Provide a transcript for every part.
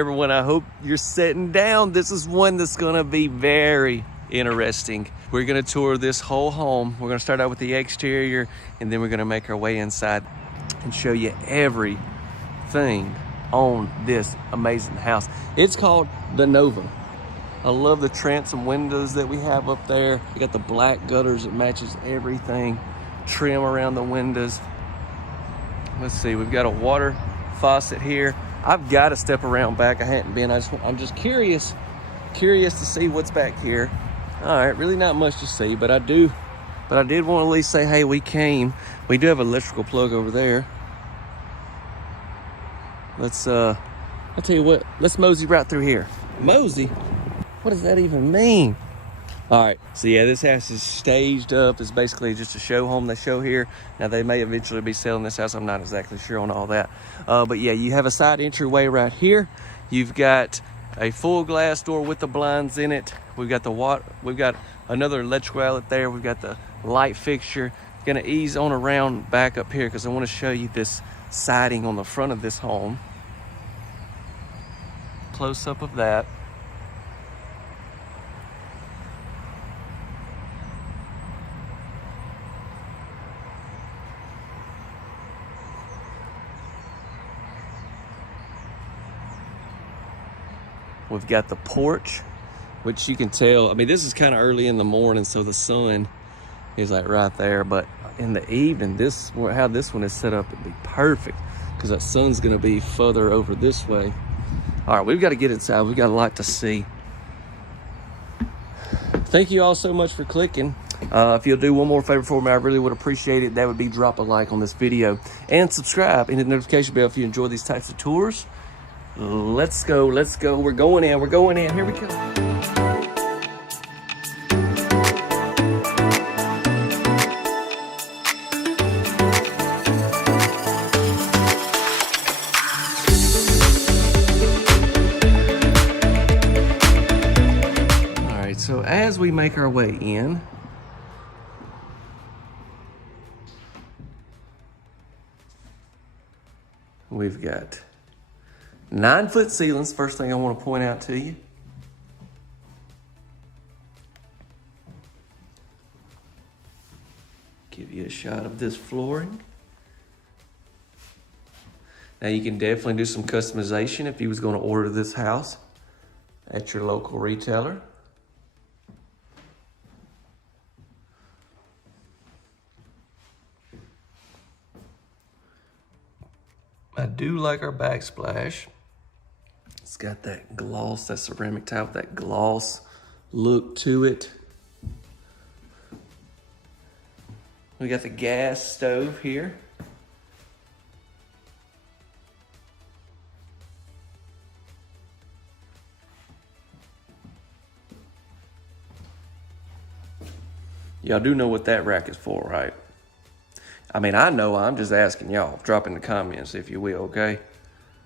everyone. I hope you're sitting down. This is one that's gonna be very interesting. We're gonna tour this whole home. We're gonna start out with the exterior, and then we're gonna make our way inside and show you everything on this amazing house. It's called the Nova. I love the transom windows that we have up there. We got the black gutters that matches everything. Trim around the windows. Let's see, we've got a water faucet here. I've got to step around back. I hadn't been. I'm just curious to see what's back here. All right, really not much to see, but I did want to at least say, hey, we came. We do have an electrical plug over there. Let's I'll tell you what, let's mosey right through here. Mosey? What does that even mean? All right, so yeah, this house is staged up. It's basically just a show home they show here. Now, they may eventually be selling this house. I'm not exactly sure on all that. But yeah, you have a side entryway right here. You've got a full glass door with the blinds in it. We've got the water. We've got another electrical outlet there. We've got the light fixture. Gonna ease on around back up here because I want to show you this siding on the front of this home. Close up of that. We've got the porch, which you can tell, I mean, this is kind of early in the morning, so the sun is like right there, but in the evening, how this one is set up, it'd be perfect because that sun's gonna be further over this way. All right, we've got to get inside. We've got a lot to see. Thank you all so much for clicking. If you'll do one more favor for me, I really would appreciate it. That would be drop a like on this video and subscribe and hit the notification bell if you enjoy these types of tours. Let's go. We're going in. Here we go. All right, so as we make our way in, we've got 9-foot ceilings. First thing I want to point out to you. Give you a shot of this flooring. Now you can definitely do some customization if you was going to order this house at your local retailer. I do like our backsplash. It's got that gloss, that ceramic tile, that gloss look to it. We got the gas stove here. Y'all do know what that rack is for, right? I mean, I know. I'm just asking y'all. Drop in the comments, if you will, okay?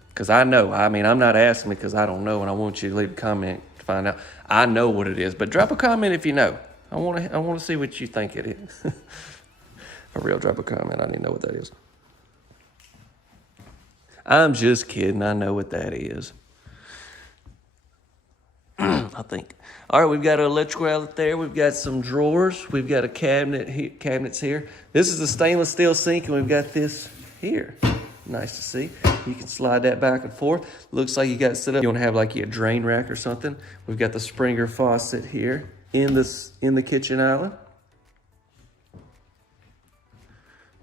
Because I know. I mean, I'm not asking because I don't know, and I want you to leave a comment to find out. I know what it is, but drop a comment if you know. I want to see what you think it is. For real, drop a comment. I need to know what that is. I'm just kidding. I know what that is. I think. All right, we've got an electrical outlet there. We've got some drawers. We've got a cabinets here. This is a stainless steel sink, and we've got this here. Nice to see. You can slide that back and forth. Looks like you got it set up. You want to have like a drain rack or something. We've got the Springer faucet here in the kitchen island.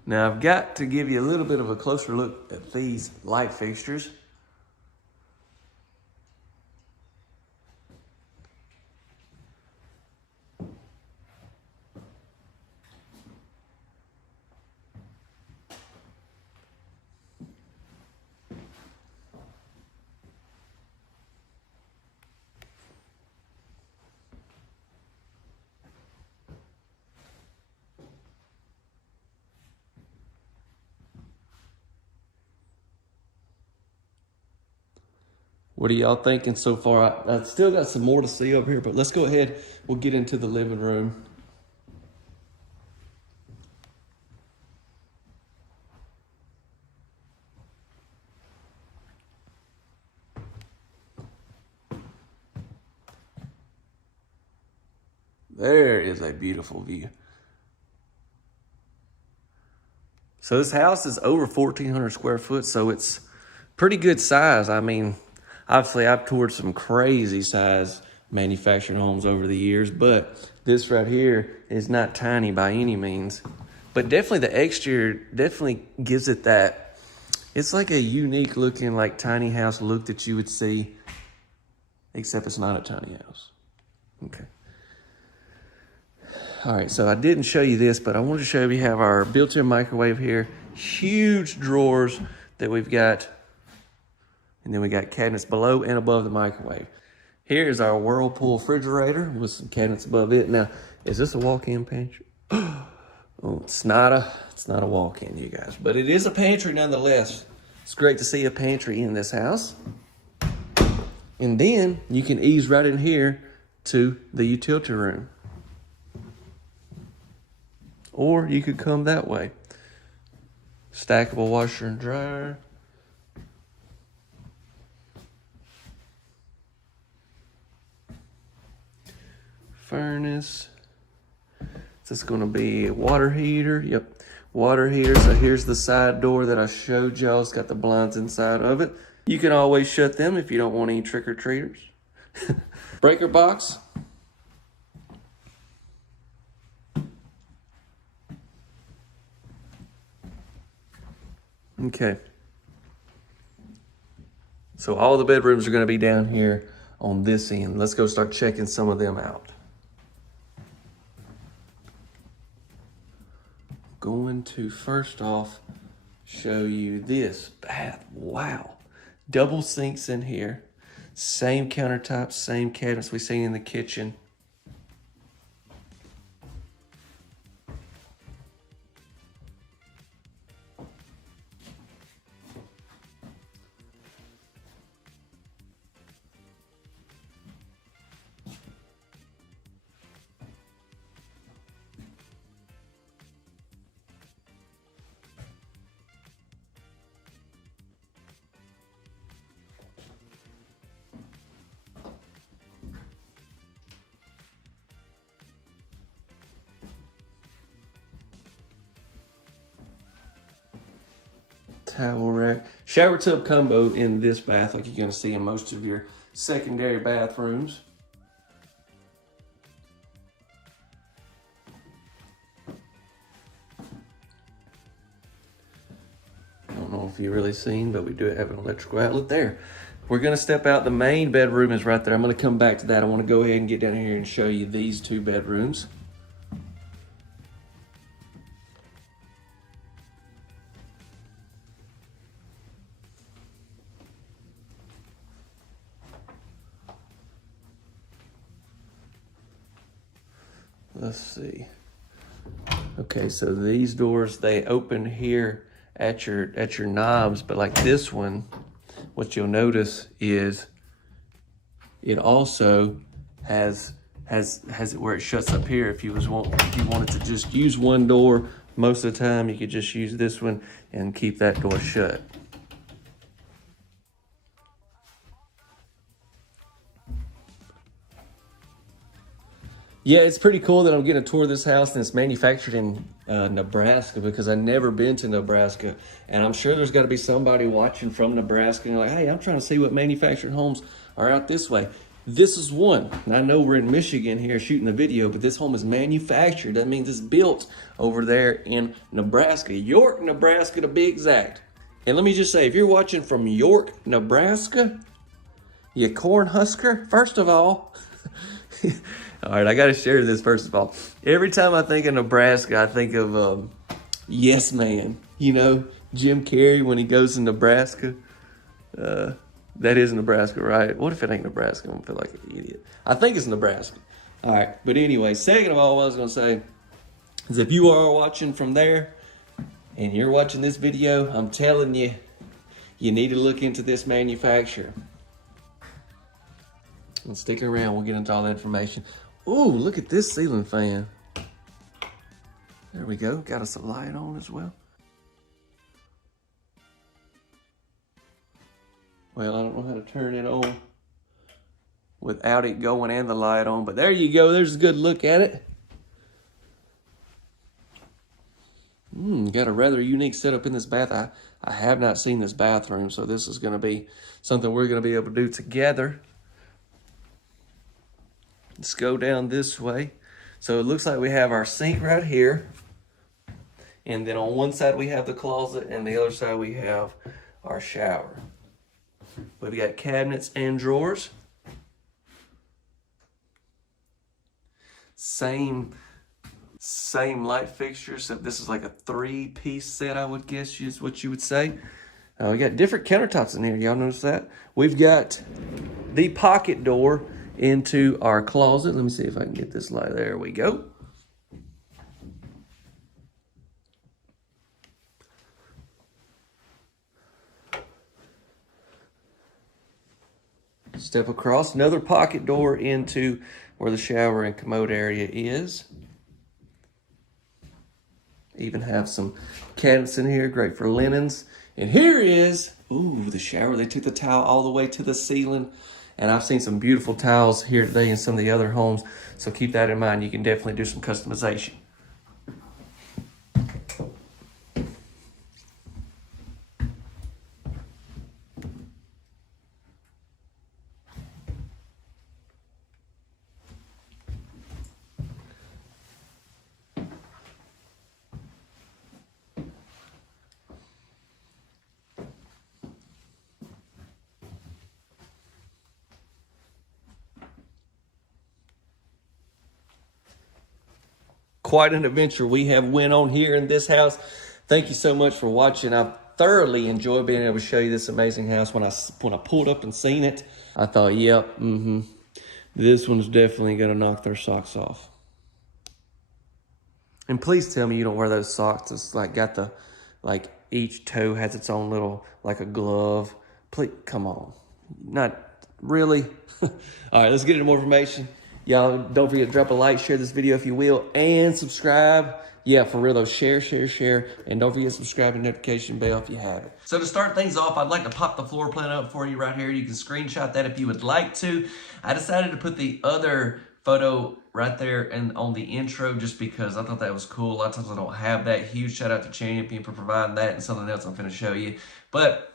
Now I've got to give you a little bit of a closer look at these light fixtures. What are y'all thinking so far? I still got some more to see over here, but let's go ahead. We'll get into the living room. There is a beautiful view. So this house is over 1,400 square foot, so it's pretty good size. I mean, obviously I've toured some crazy size manufactured homes over the years, but this right here is not tiny by any means. But definitely the exterior definitely gives it that, it's like a unique looking like tiny house look that you would see, except it's not a tiny house. Okay. All right, so I didn't show you this, but I wanted to show you we have our built-in microwave here, huge drawers that we've got, and then we got cabinets below and above the microwave. Here is our Whirlpool refrigerator with some cabinets above it. Now, is this a walk-in pantry? Oh, it's not a walk-in, you guys, but it is a pantry nonetheless. It's great to see a pantry in this house. And then you can ease right in here to the utility room. Or you could come that way. Stackable washer and dryer. Furnace. Is this going to be a water heater? Yep, water heater. So here's the side door that I showed y'all. It's got the blinds inside of it. You can always shut them if you don't want any trick-or-treaters. Breaker box. Okay. So all the bedrooms are going to be down here on this end. Let's go start checking some of them out. Going to first off show you this bath. Wow. Double sinks in here. Same countertops, same cabinets we seen in the kitchen. Towel rack, shower tub combo in this bath, like you're going to see in most of your secondary bathrooms. I don't know if you've really seen, but we do have an electrical outlet there. We're going to step out. The main bedroom is right there. I'm going to come back to that. I want to go ahead and get down here and show you these two bedrooms. Let's see. Okay, so these doors, they open here at your knobs, but like this one, what you'll notice is it also has it where it shuts up here. If you wanted to just use one door, most of the time you could just use this one and keep that door shut. Yeah, it's pretty cool that I'm getting a tour of this house, and it's manufactured in Nebraska, because I've never been to Nebraska. And I'm sure there's got to be somebody watching from Nebraska and you're like, hey, I'm trying to see what manufactured homes are out this way. This is one. And I know we're in Michigan here shooting the video, but this home is manufactured. That means it's built over there in Nebraska, York, Nebraska to be exact. And let me just say, if you're watching from York, Nebraska, you corn husker, first of all, all right, I got to share this first of all. Every time I think of Nebraska, I think of Yes Man. You know, Jim Carrey when he goes to Nebraska. That is Nebraska, right? What if it ain't Nebraska? I'm going to feel like an idiot. I think it's Nebraska. All right, but anyway, second of all, what I was going to say is if you are watching from there and you're watching this video, I'm telling you, you need to look into this manufacturer. And stick around, we'll get into all that information. Ooh, look at this ceiling fan. There we go, got us a light on as well. Well, I don't know how to turn it on. without it going and the light on. But there you go. There's a good look at it. Got a rather unique setup in this bath. I have not seen this bathroom, so this is going to be something we're going to be able to do together. Let's go down this way. So it looks like we have our sink right here. And then on one side we have the closet, and the other side we have our shower. We've got cabinets and drawers. Same light fixtures, except this is like a 3-piece set, I would guess is what you would say. We got different countertops in here. Y'all notice that? We've got the pocket door into our closet. Let me see if I can get this light. There we go. Step across, another pocket door into where the shower and commode area is. Even have some cabinets in here, great for linens. And here is, ooh, the shower. They took the tile all the way to the ceiling. And I've seen some beautiful tiles here today in some of the other homes. So keep that in mind. You can definitely do some customization. Quite an adventure we have went on here in this house. Thank you so much for watching. I've thoroughly enjoyed being able to show you this amazing house. When I pulled up and seen it, I thought, yep, this one's definitely gonna knock their socks off. And please tell me you don't wear those socks. It's like got the, like each toe has its own little, like a glove. Please, come on. Not really. All right, let's get into more information. Y'all don't forget to drop a like, share this video if you will, and subscribe. Yeah, for real though, share. And don't forget to subscribe and notification bell if you haven't. So to start things off, I'd like to pop the floor plan up for you right here. You can screenshot that if you would like to. I decided to put the other photo right there and on the intro just because I thought that was cool. A lot of times I don't have that. Huge shout out to Champion for providing that and something else I'm finna show you. But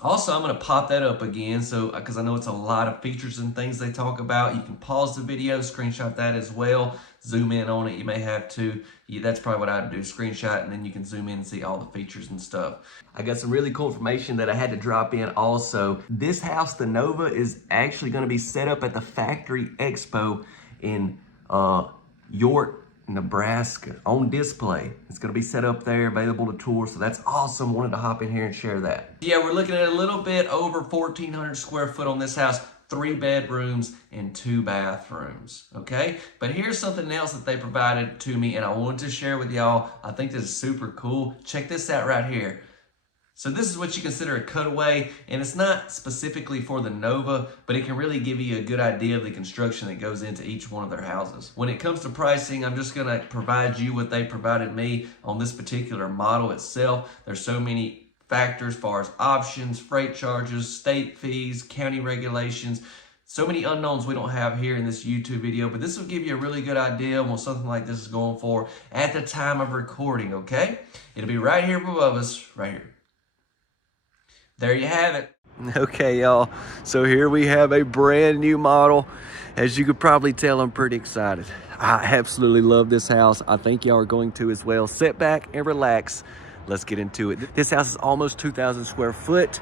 also, I'm going to pop that up again, so because I know it's a lot of features and things they talk about. You can pause the video, screenshot that as well, zoom in on it. You may have to. Yeah, that's probably what I'd do, screenshot, and then you can zoom in and see all the features and stuff. I got some really cool information that I had to drop in also. This house, the Nova, is actually going to be set up at the Factory Expo in York, Nebraska, on display. It's going to be set up there, available to tour, so that's awesome. Wanted to hop in here and share that. Yeah, we're looking at a little bit over 1,400 square foot on this house, 3 bedrooms and 2 bathrooms, okay? But here's something else that they provided to me and I wanted to share with y'all. I think this is super cool. Check this out right here. So this is what you consider a cutaway, and it's not specifically for the Nova, but it can really give you a good idea of the construction that goes into each one of their houses. When it comes to pricing, I'm just gonna provide you what they provided me on this particular model itself. There's so many factors as far as options, freight charges, state fees, county regulations, so many unknowns we don't have here in this YouTube video, but this will give you a really good idea on what something like this is going for at the time of recording, okay? It'll be right here above us, right here. There you have it. Okay, y'all. So here we have a brand new model. As you could probably tell, I'm pretty excited. I absolutely love this house. I think y'all are going to as well. Sit back and relax. Let's get into it. This house is almost 2,000 square foot.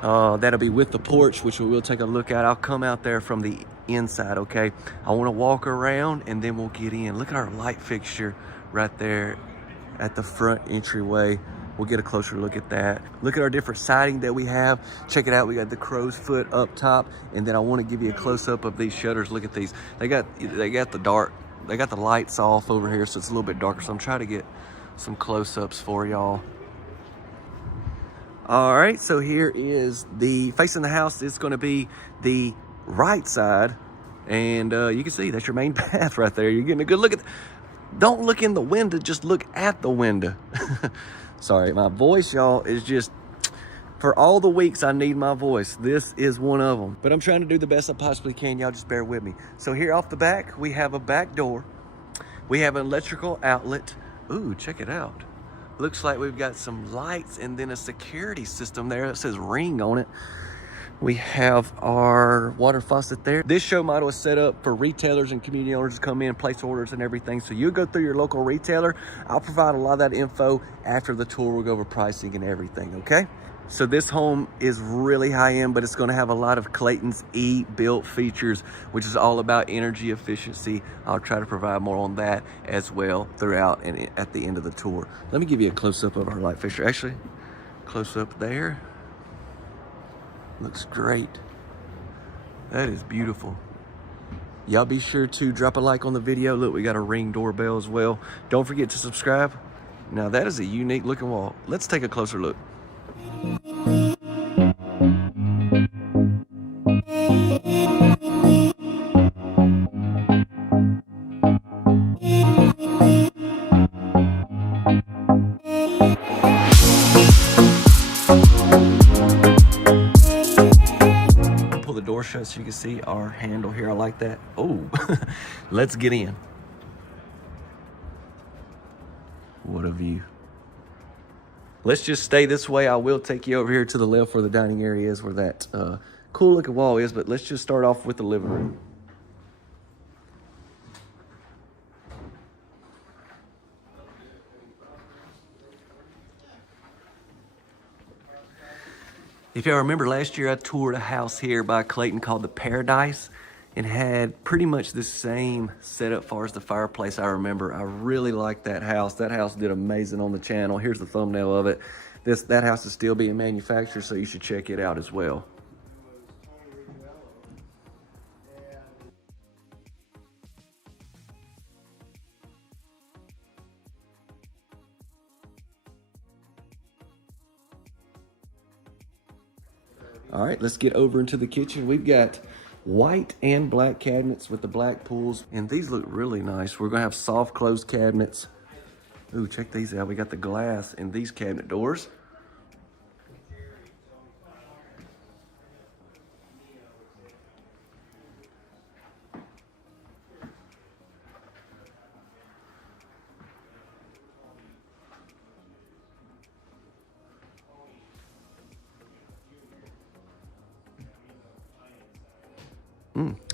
That'll be with the porch, which we will take a look at. I'll come out there from the inside, okay? I want to walk around and then we'll get in. Look at our light fixture right there at the front entryway. We'll get a closer look at that. Look at our different siding that we have. Check it out. We got the crow's foot up top, and then I want to give you a close-up of these shutters. Look at these. They got the dark. They got the lights off over here, so it's a little bit darker. So I'm trying to get some close-ups for y'all. All right. So here is the facing the house. It's going to be the right side, and you can see that's your main bath right there. You're getting a good look at. Don't look in the window. Just look at the window. Sorry, my voice, y'all, is just, For all the weeks I need my voice, this is one of them. But I'm trying to do the best I possibly can. Y'all just bear with me. So here off the back, we have a back door. We have an electrical outlet. Ooh, check it out. Looks like we've got some lights and then a security system there that says Ring on it. We have our water faucet there. This show model is set up for retailers and community owners to come in, place orders and everything. So you go through your local retailer. I'll provide a lot of that info after the tour. We'll go over pricing and everything, okay? So this home is really high end, but it's gonna have a lot of Clayton's E-built features, which is all about energy efficiency. I'll try to provide more on that as well throughout and at the end of the tour. Let me give you a close-up of our light fixture. Actually, close up there. Looks great. That is beautiful. Y'all be sure to drop a like on the video. Look, we got a Ring doorbell as well. Don't forget to subscribe. Now that is a unique looking wall. Let's take a closer look. Door shut so you can see our handle here. I like that. Oh, let's get in. What a view. Let's just stay this way. I will take you over here to the left where the dining area is, where that cool looking wall is, but let's just start off with the living room. If y'all remember last year, I toured a house here by Clayton called the Paradise. It had pretty much the same setup far as the fireplace I remember. I really liked that house. That house did amazing on the channel. Here's the thumbnail of it. That house is still being manufactured, so you should check it out as well. All right, let's get over into the kitchen. We've got white and black cabinets with the black pulls, and these look really nice. We're gonna have soft closed cabinets. Ooh, check these out. We got the glass in these cabinet doors.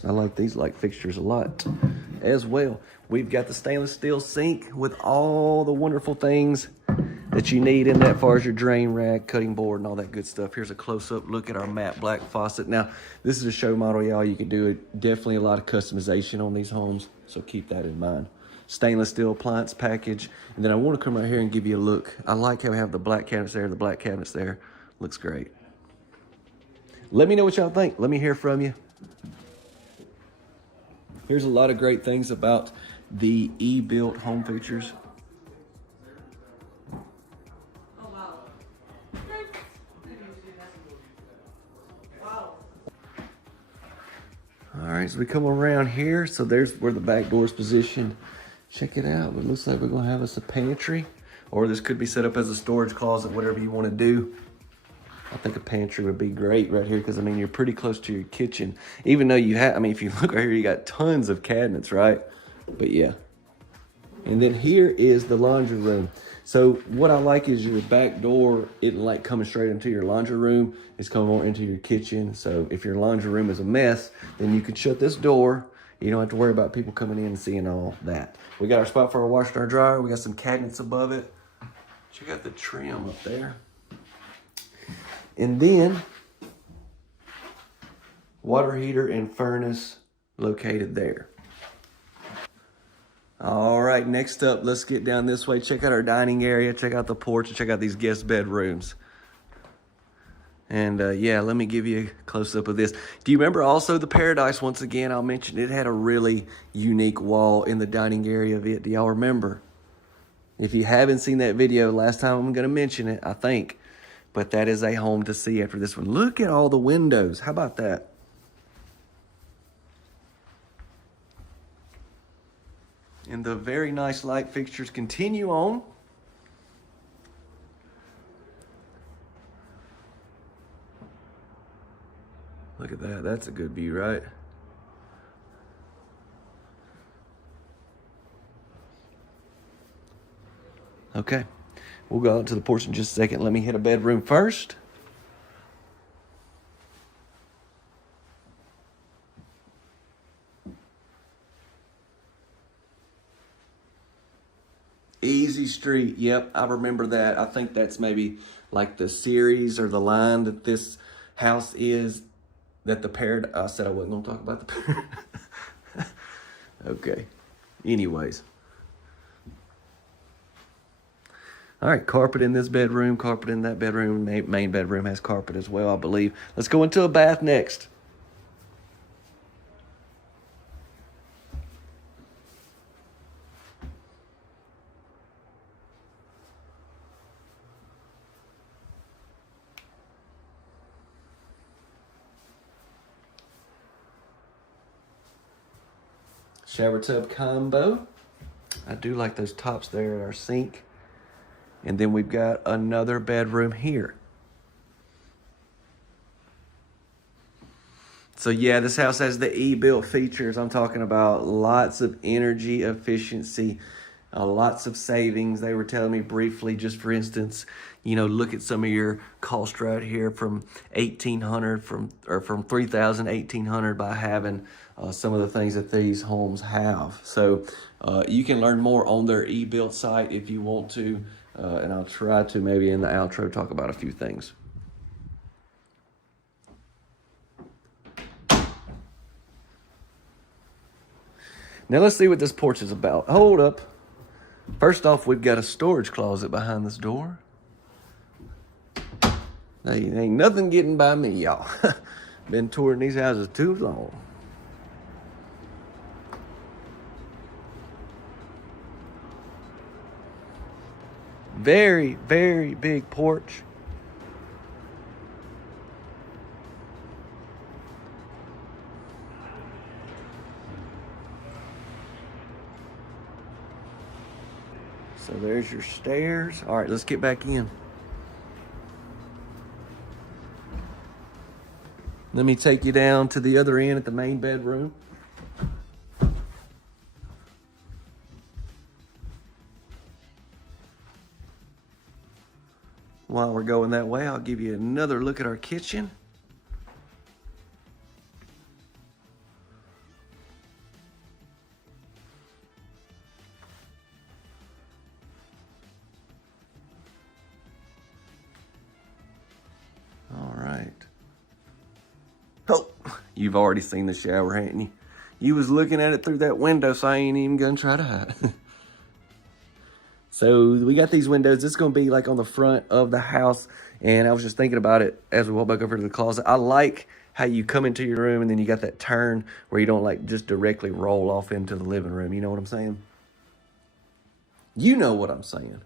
I like these light fixtures a lot as well. We've got the stainless steel sink with all the wonderful things that you need in that, as far as your drain rack, cutting board, and all that good stuff. Here's a close-up look at our matte black faucet. Now, this is a show model, y'all. You can do it. Definitely a lot of customization on these homes, so keep that in mind. Stainless steel appliance package. And then I want to come right here and give you a look. I like how we have the black cabinets there, the black cabinets there. Looks great. Let me know what y'all think. Let me hear from you. Here's a lot of great things about the E-built home features. Oh, wow. All right, so we come around here. So there's where the back door is positioned. Check it out. It looks like we're gonna have us a pantry, or this could be set up as a storage closet, whatever you wanna do. I think a pantry would be great right here because, I mean, you're pretty close to your kitchen. Even though you have, I mean, if you look right here, you got tons of cabinets, right? But yeah. And then here is the laundry room. So what I like is your back door, it like coming straight into your laundry room. It's coming more into your kitchen. So if your laundry room is a mess, then you could shut this door. You don't have to worry about people coming in and seeing all that. We got our spot for our washer and our dryer. We got some cabinets above it. Check out the trim up there. And then, water heater and furnace located there. All right, next up, let's get down this way. Check out our dining area, check out the porch, and check out these guest bedrooms. And yeah, let me give you a close-up of this. Do you remember also the Paradise? Once again, I'll mention it had a really unique wall in the dining area of it. Do y'all remember? If you haven't seen that video, last time I'm gonna mention it, I think. But that is a home to see after this one. Look at all the windows. How about that? And the very nice light fixtures continue on. that's a good view, right? Okay, we'll go out to the porch in just a second. Let me hit a bedroom first. Easy Street. Yep, I remember that. I think that's maybe like the series or the line that this house is. That the parrot. I said I wasn't gonna talk about the parrot. Okay. Anyways. All right, carpet in this bedroom, carpet in that bedroom. Main bedroom has carpet as well, I believe. Let's go into a bath next. Shower tub combo. I do like those tops there at our sink. And then we've got another bedroom here. So yeah, this house has the e-built features. I'm talking about lots of energy efficiency, lots of savings. They were telling me briefly, just for instance, look at some of your cost right here from 1,800 from 3,000, 1,800 by having some of the things that these homes have. So you can learn more on their e-built site if you want to, and I'll try to maybe in the outro talk about a few things. Now let's see what this porch is about. Hold up. First off, we've got a storage closet behind this door. Ain't nothing getting by me, y'all. Been touring these houses too long. Very, very big porch. So there's your stairs. All right, let's get back in. Let me take you down to the other end at the main bedroom. While we're going that way, I'll give you another look at our kitchen. All right. Oh, you've already seen the shower, haven't you? You was looking at it through that window, so I ain't even gonna try to hide. So we got these windows. This is gonna be like on the front of the house. And I was just thinking about it as we walk back over to the closet. I like how you come into your room and then you got that turn where you don't like just directly roll off into the living room. You know what I'm saying? You know what I'm saying.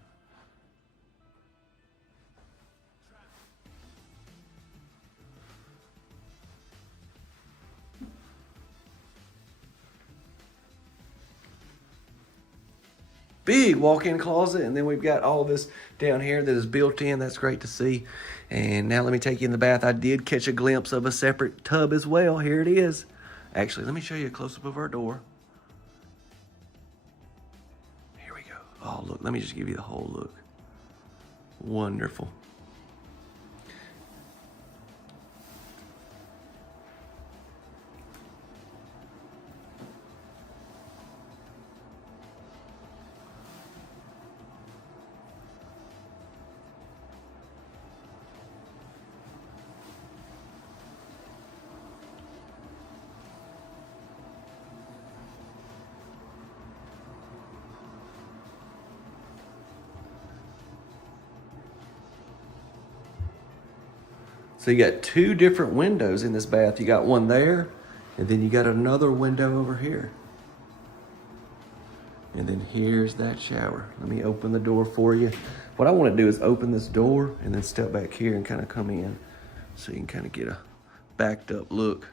Big walk-in closet, and then we've got all this down here that is built in. That's great to see. And now let me take you in the bath. I did catch a glimpse of a separate tub as well. Here it is. Actually, let me show you a close-up of our door. Here we go. Oh, look, let me just give you the whole look. Wonderful. So you got two different windows in this bath. You got one there, and then you got another window over here. And then here's that shower. Let me open the door for you. What I want to do is open this door and then step back here and kind of come in so you can kind of get a backed up look.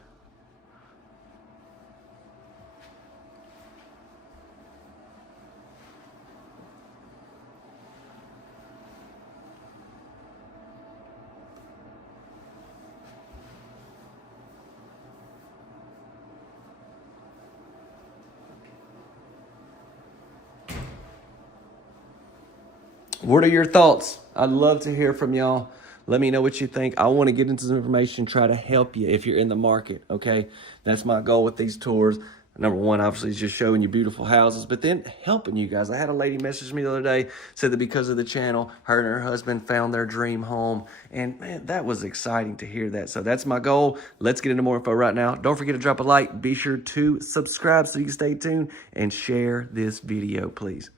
What are your thoughts? I'd love to hear from y'all. Let me know what you think. I want to get into some information, try to help you if you're in the market, okay? That's my goal with these tours. Number one, obviously, is just showing you beautiful houses, but then helping you guys. I had a lady message me the other day, said that because of the channel, her and her husband found their dream home. And man, that was exciting to hear that. So that's my goal. Let's get into more info right now. Don't forget to drop a like. Be sure to subscribe so you can stay tuned and share this video, please.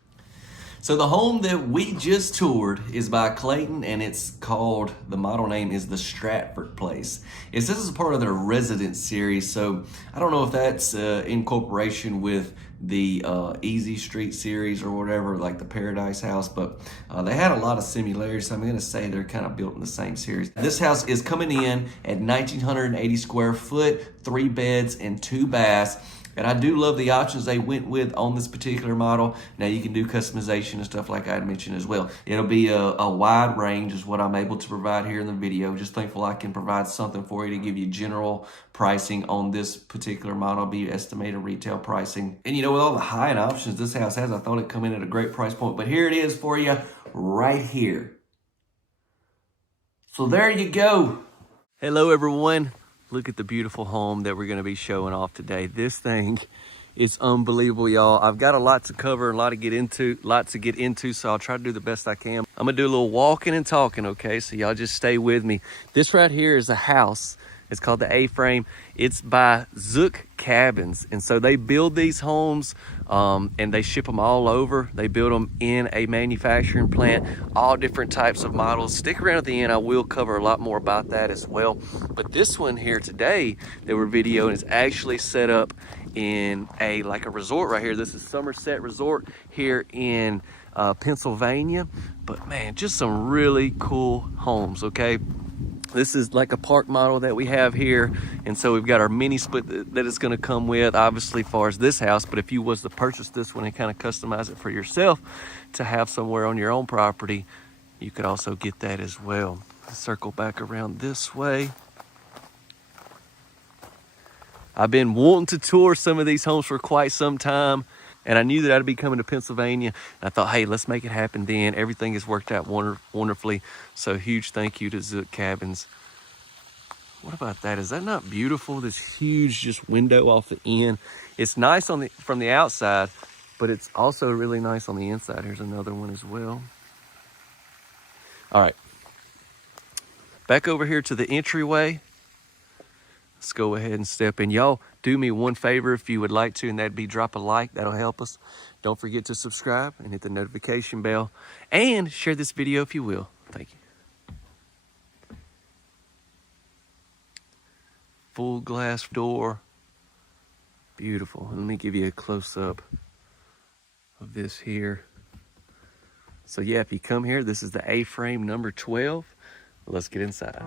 So the home that we just toured is by Clayton, and it's called, the model name is the Stratford place. This is part of their residence series, so I don't know if that's in corporation with the Easy Street series or whatever, like the Paradise House, but they had a lot of similarities, so I'm gonna say they're kind of built in the same series. This house is coming in at 1,980 square foot, 3 beds and 2 baths. And I do love the options they went with on this particular model. Now you can do customization and stuff like I had mentioned as well. It'll be a wide range is what I'm able to provide here in the video. Just thankful I can provide something for you to give you general pricing on this particular model. Be estimated retail pricing. And you know, with all the high-end options this house has, I thought it'd come in at a great price point. But here it is for you right here. So there you go. Hello everyone. Look at the beautiful home that we're going to be showing off today. This thing is unbelievable, y'all. I've got a lot to cover, a lot to get into, so I'll try to do the best I can. I'm going to do a little walking and talking, okay? So y'all just stay with me. This right here is a house. It's called the A-frame. It's by Zook Cabins. And so they build these homes and they ship them all over. They build them in a manufacturing plant, all different types of models. Stick around at the end. I will cover a lot more about that as well. But this one here today that we're videoing is actually set up in like a resort right here. This is Somerset Resort here in Pennsylvania. But man, just some really cool homes, okay? This is like a park model that we have here. And so we've got our mini split that it's gonna come with, obviously, as far as this house. But if you was to purchase this one and kind of customize it for yourself to have somewhere on your own property, you could also get that as well. Circle back around this way. I've been wanting to tour some of these homes for quite some time. And I knew that I'd be coming to Pennsylvania. And I thought, hey, let's make it happen then. Everything has worked out wonderfully. So huge thank you to Zook Cabins. What about that? Is that not beautiful? This huge just window off the end. It's nice from the outside, but it's also really nice on the inside. Here's another one as well. All right. Back over here to the entryway. Let's go ahead and step in. Y'all, do me one favor if you would like to, and that'd be drop a like. That'll help us. Don't forget to subscribe and hit the notification bell. And share this video if you will. Thank you. Full glass door. Beautiful. Let me give you a close-up of this here. So yeah, if you come here, this is the A-frame number 12. Let's get inside.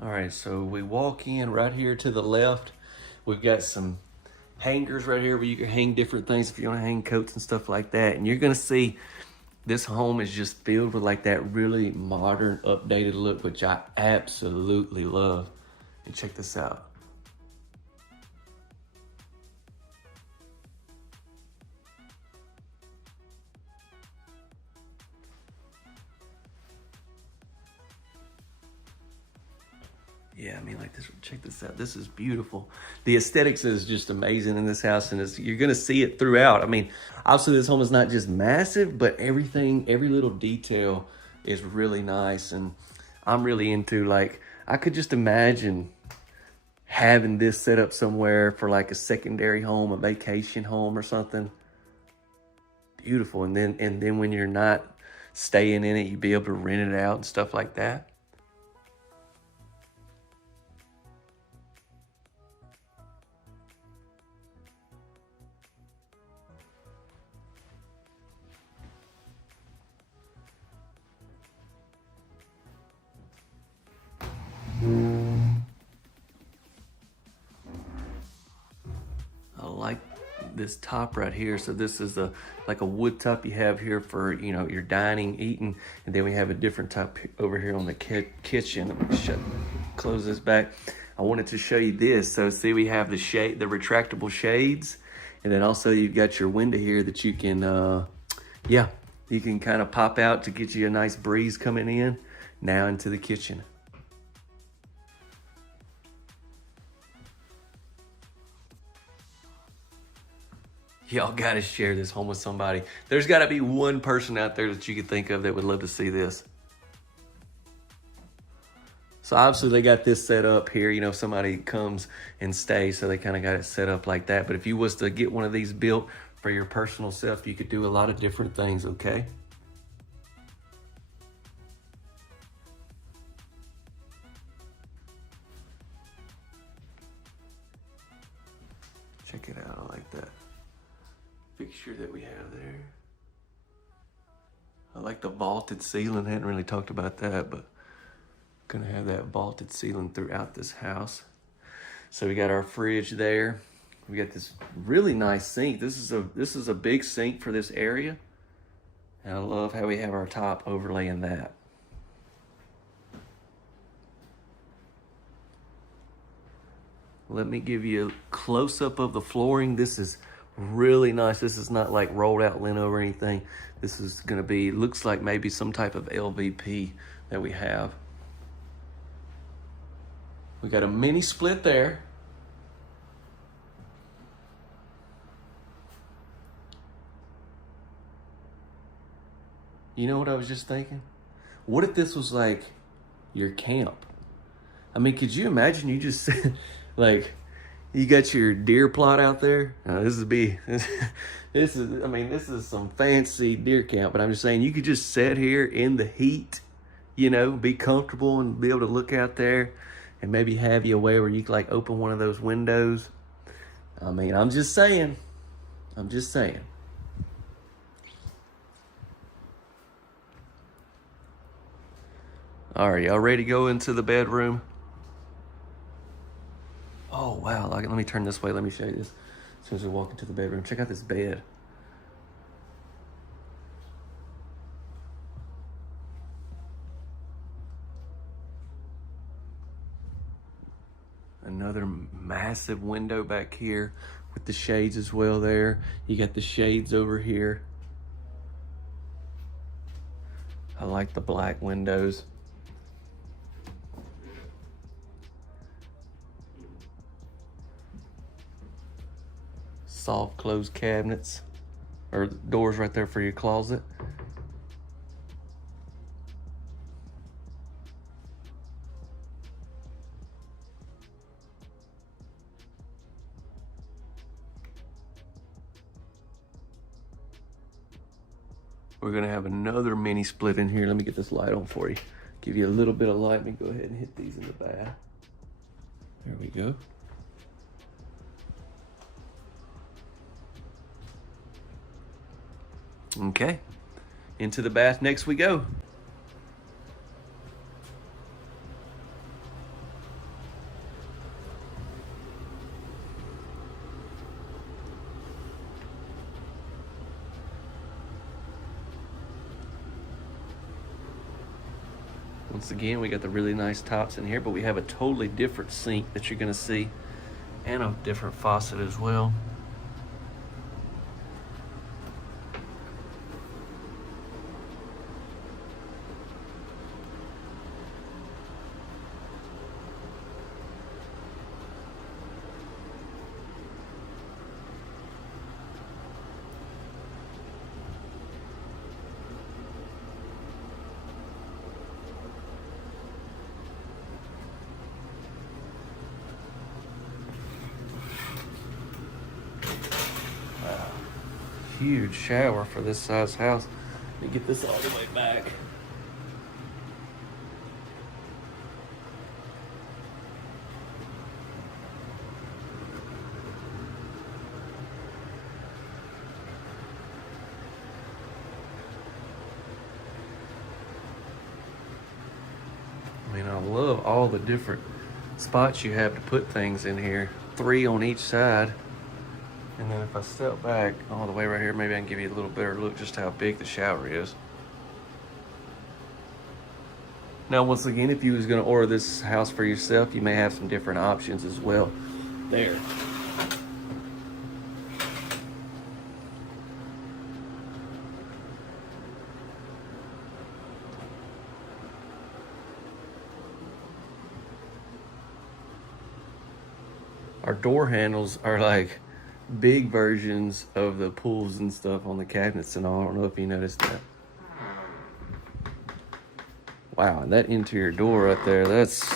All right, so we walk in right here to the left. We've got some hangers right here where you can hang different things if you want to hang coats and stuff like that. And you're gonna see this home is just filled with like that really modern, updated look, which I absolutely love. And check this out. Yeah, I mean, like this, check this out. This is beautiful. The aesthetics is just amazing in this house, and you're gonna see it throughout. I mean, obviously this home is not just massive, but everything, every little detail is really nice. And I'm really into, like, I could just imagine having this set up somewhere for like a secondary home, a vacation home or something. Beautiful. And then when you're not staying in it, you'd be able to rent it out and stuff like that. I this top right here. So this is like a wood top you have here for, you know, your dining, eating, and then we have a different top over here on the kitchen. Let me close this back. I wanted to show you this. So see, we have the retractable shades, and then also you've got your window here that you can, you can kind of pop out to get you a nice breeze coming in now into the kitchen. Y'all gotta share this home with somebody. There's gotta be one person out there that you could think of that would love to see this. So obviously they got this set up here, you know, if somebody comes and stays, so they kind of got it set up like that. But if you was to get one of these built for your personal self, you could do a lot of different things, okay? Check it out, I like that fixture that we have there. I like the vaulted ceiling. I hadn't really talked about that, but gonna have that vaulted ceiling throughout this house. So we got our fridge there. We got this really nice sink. This is a big sink for this area. And I love how we have our top overlaying that. Let me give you a close-up of the flooring. This is really nice. This is not like rolled out lino or anything. This is gonna be, looks like maybe some type of LVP that we have. We got a mini split there. You know what I was just thinking? What if this was like your camp? I mean, could you imagine you just like, you got your deer plot out there? This is some fancy deer camp, but I'm just saying you could just sit here in the heat, you know, be comfortable and be able to look out there and maybe have you a way where you could like open one of those windows. I mean, I'm just saying. All right, y'all ready to go into the bedroom? Oh, wow. Let me turn this way. Let me show you this. As soon as we walk into the bedroom, check out this bed. Another massive window back here with the shades as well there. You got the shades over here. I like the black windows. Soft closed cabinets, or doors right there for your closet. We're gonna have another mini split in here. Let me get this light on for you. Give you a little bit of light. Let me go ahead and hit these in the bath. There we go. Okay, into the bath next we go. Once again, we got the really nice tops in here, but we have a totally different sink that you're gonna see, and a different faucet as well. Huge shower for this size house. Let me get this all the way back. I mean, I love all the different spots you have to put things in here. 3 on each side. And then if I step back all the way right here, maybe I can give you a little better look just how big the shower is. Now, once again, if you was gonna order this house for yourself, you may have some different options as well. There. Our door handles are like big versions of the pulls and stuff on the cabinets and all. I don't know if you noticed that. Wow, and that interior door right there, that's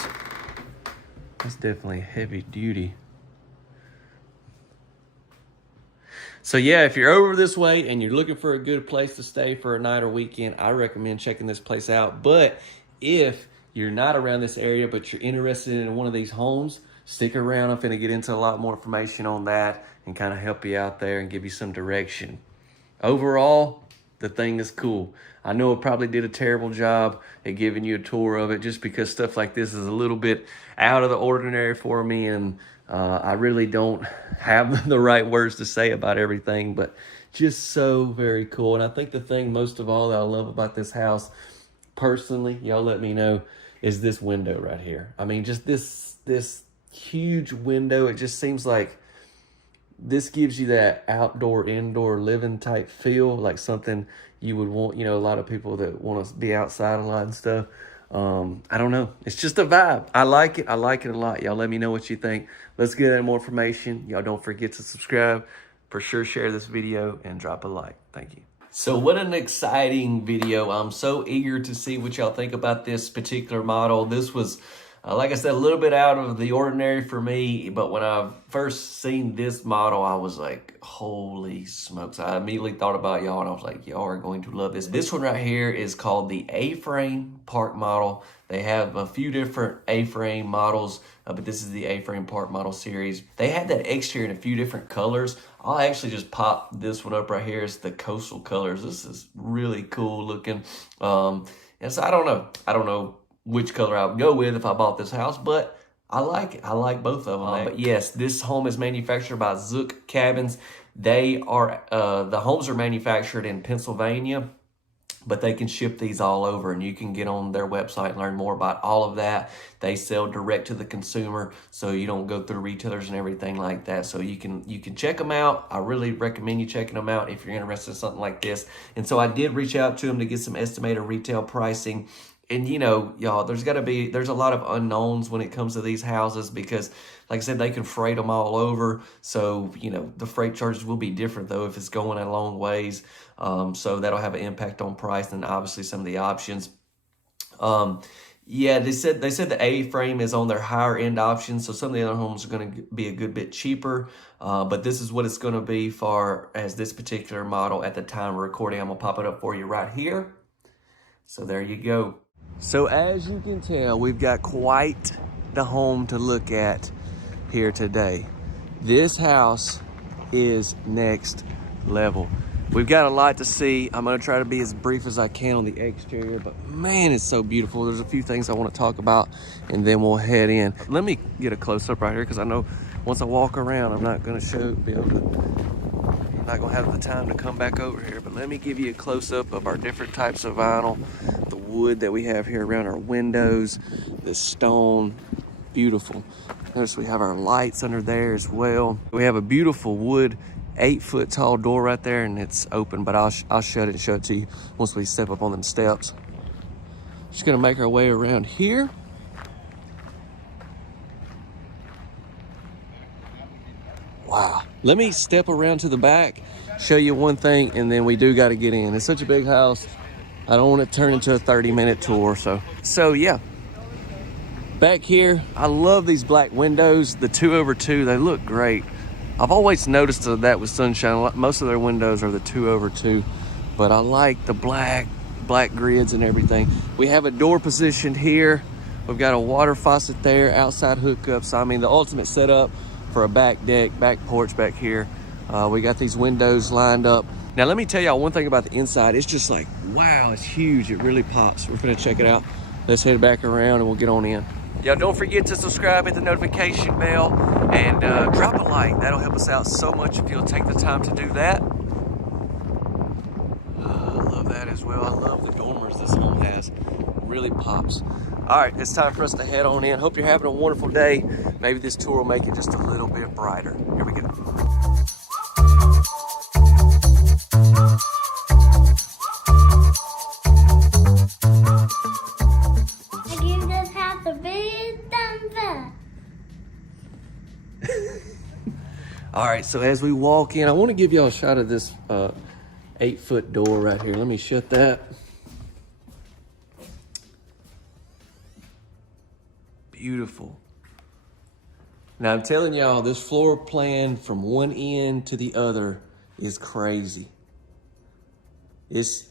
definitely heavy duty. So yeah, if you're over this way and you're looking for a good place to stay for a night or weekend, I recommend checking this place out. But if you're not around this area, but you're interested in one of these homes, stick around. I'm finna get into a lot more information on that and kind of help you out there and give you some direction. Overall, the thing is cool. I know it probably did a terrible job at giving you a tour of it just because stuff like this is a little bit out of the ordinary for me, and I really don't have the right words to say about everything, but just so very cool. And I think the thing most of all that I love about this house, personally, y'all let me know, is this window right here. I mean, just this huge window. It just seems like this gives you that outdoor, indoor living type feel, like something you would want, you know, a lot of people that want to be outside a lot and stuff. I don't know. It's just a vibe. I like it. I like it a lot. Y'all let me know what you think. Let's get into more information. Y'all don't forget to subscribe. For sure, share this video and drop a like. Thank you. So what an exciting video. I'm so eager to see what y'all think about this particular model. This was, like I said, a little bit out of the ordinary for me, but when I first seen this model, I was like, holy smokes. I immediately thought about y'all and I was like, y'all are going to love this. This one right here is called the A-frame park model. They have a few different A-frame models, but this is the A-frame park model series. They had that exterior in a few different colors. I'll actually just pop this one up right here. It's the coastal colors. This is really cool looking. And so I don't know which color I would go with if I bought this house, but I like it. I like both of them. But yes, this home is manufactured by Zook Cabins. They are, the homes are manufactured in Pennsylvania, but they can ship these all over, and you can get on their website and learn more about all of that. They sell direct to the consumer, so you don't go through retailers and everything like that. So you can check them out. I really recommend you checking them out if you're interested in something like this. And so I did reach out to them to get some estimated retail pricing. And you know, y'all, there's a lot of unknowns when it comes to these houses because, like I said, they can freight them all over. So, you know, the freight charges will be different though if it's going a long ways. So that'll have an impact on price and obviously some of the options. Yeah, they said the A-frame is on their higher end options. So some of the other homes are going to be a good bit cheaper. But this is what it's going to be for as this particular model at the time of recording. I'm going to pop it up for you right here. So there you go. So as you can tell, we've got quite the home to look at here today. This house is next level. We've got a lot to see. I'm gonna try to be as brief as I can on the exterior, but man, it's so beautiful. There's a few things I want to talk about and then we'll head in. Let me get a close up right here because I know once I walk around, I'm not gonna I'm not gonna have the time to come back over here, but let me give you a close-up of our different types of vinyl, the wood that we have here around our windows, the stone, beautiful. Notice we have our lights under there as well. We have a beautiful wood 8-foot tall door right there, and it's open, but I'll shut it and show it to you once we step up on them steps. Just gonna make our way around here. Wow. Let me step around to the back, show you one thing, and then we do got to get in. It's such a big house. I don't want to turn into a 30-minute tour. So yeah. Back here, I love these black windows, the 2/2. They look great. I've always noticed that with Sunshine. Most of their windows are the 2/2, but I like the black grids and everything. We have a door positioned here. We've got a water faucet there, outside hookups. I mean, the ultimate setup for a back deck, back porch back here. We got these windows lined up. Now let me tell y'all one thing about the inside. It's just like, wow, it's huge. It really pops. We're gonna check it out. Let's head back around and we'll get on in. Y'all don't forget to subscribe, hit the notification bell. And drop a like. That'll help us out so much if you'll take the time to do that. I love that as well. I love the dormers this home has. Really pops. All right, it's time for us to head on in. Hope you're having a wonderful day. Maybe this tour will make it just a little bit brighter. Here we go. I give this house a big thumbs up. All right, so as we walk in, I want to give y'all a shot of this 8-foot door right here. Let me shut that. Beautiful. Now I'm telling y'all, this floor plan from one end to the other is crazy. It's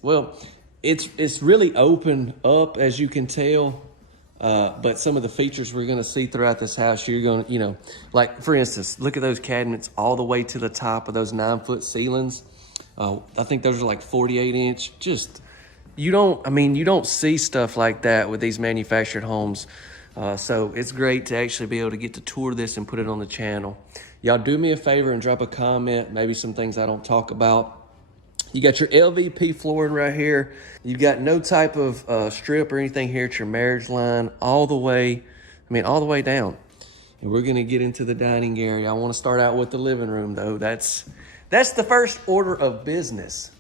really open up, as you can tell. But some of the features we're gonna see throughout this house, you're gonna, like for instance, look at those cabinets all the way to the top of those 9-foot ceilings. I think those are like 48-inch. Just, you don't see stuff like that with these manufactured homes. So it's great to actually be able to get to tour this and put it on the channel. Y'all do me a favor and drop a comment, maybe some things I don't talk about. You got your LVP flooring right here. You've got no type of strip or anything here. It's your marriage line all the way down. And we're gonna get into the dining area. I wanna start out with the living room though. That's the first order of business.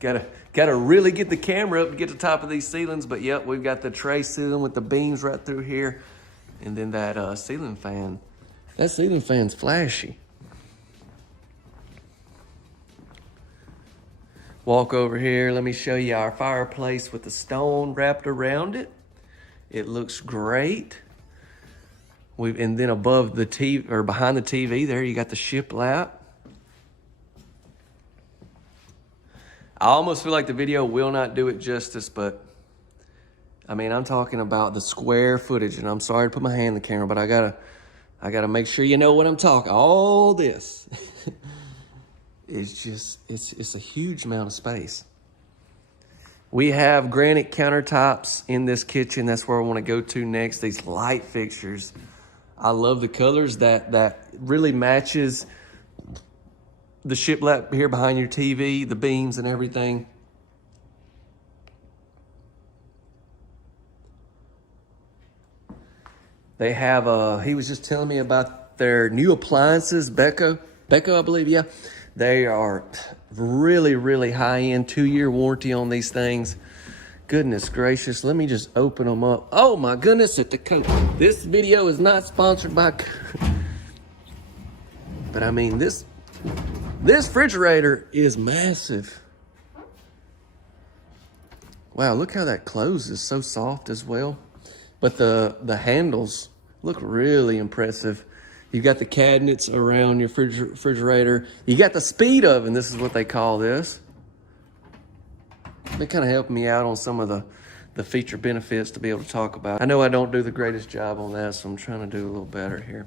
Gotta really get the camera up to get to the top of these ceilings. But yep, we've got the tray ceiling with the beams right through here. And then that ceiling fan. That ceiling fan's flashy. Walk over here, let me show you our fireplace with the stone wrapped around it. It looks great. And then above the TV, or behind the TV there, you got the shiplap. I almost feel like the video will not do it justice, but I'm talking about the square footage, and I'm sorry to put my hand in the camera, but I gotta make sure you know what I'm talking. All this. It's a huge amount of space. We have granite countertops in this kitchen. That's where I want to go to next. These light fixtures. I love the colors that really matches the shiplap here behind your TV, the beams and everything. They have, he was just telling me about their new appliances, Beko, I believe, yeah. They are really, really high-end, 2-year warranty on these things. Goodness gracious, let me just open them up. Oh my goodness, at the coat. This video is not sponsored by, but this refrigerator is massive. Wow, look how that closes, so soft as well. But the handles look really impressive. You've got the cabinets around your refrigerator. You got the speed oven. This is what they call this. They kind of helped me out on some of the feature benefits to be able to talk about. I know I don't do the greatest job on that, so I'm trying to do a little better here.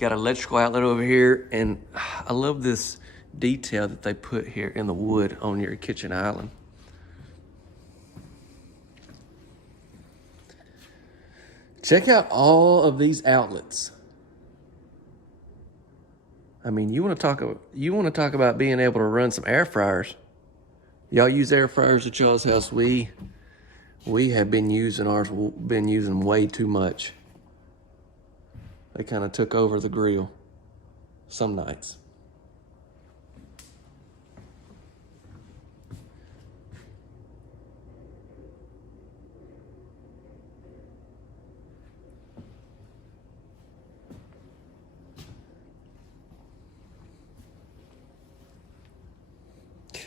Got an electrical outlet over here, and I love this detail that they put here in the wood on your kitchen island. Check out all of these outlets. You want to talk about being able to run some air fryers. Y'all use air fryers at y'all's house. We have been using ours, been using way too much. They kind of took over the grill some nights.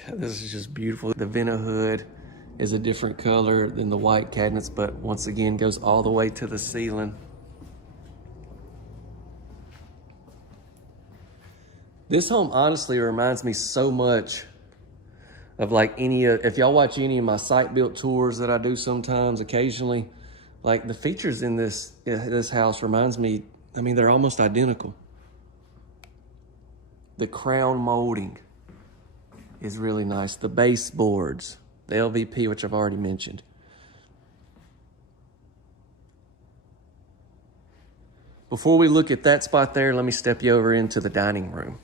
This is just beautiful. The Vena hood is a different color than the white cabinets, but once again goes all the way to the ceiling. This home honestly reminds me so much of like if y'all watch any of my site built tours that I do sometimes, occasionally, like the features in this house reminds me, they're almost identical. The crown molding is really nice. The baseboards, the LVP, which I've already mentioned. Before we look at that spot there, let me step you over into the dining room.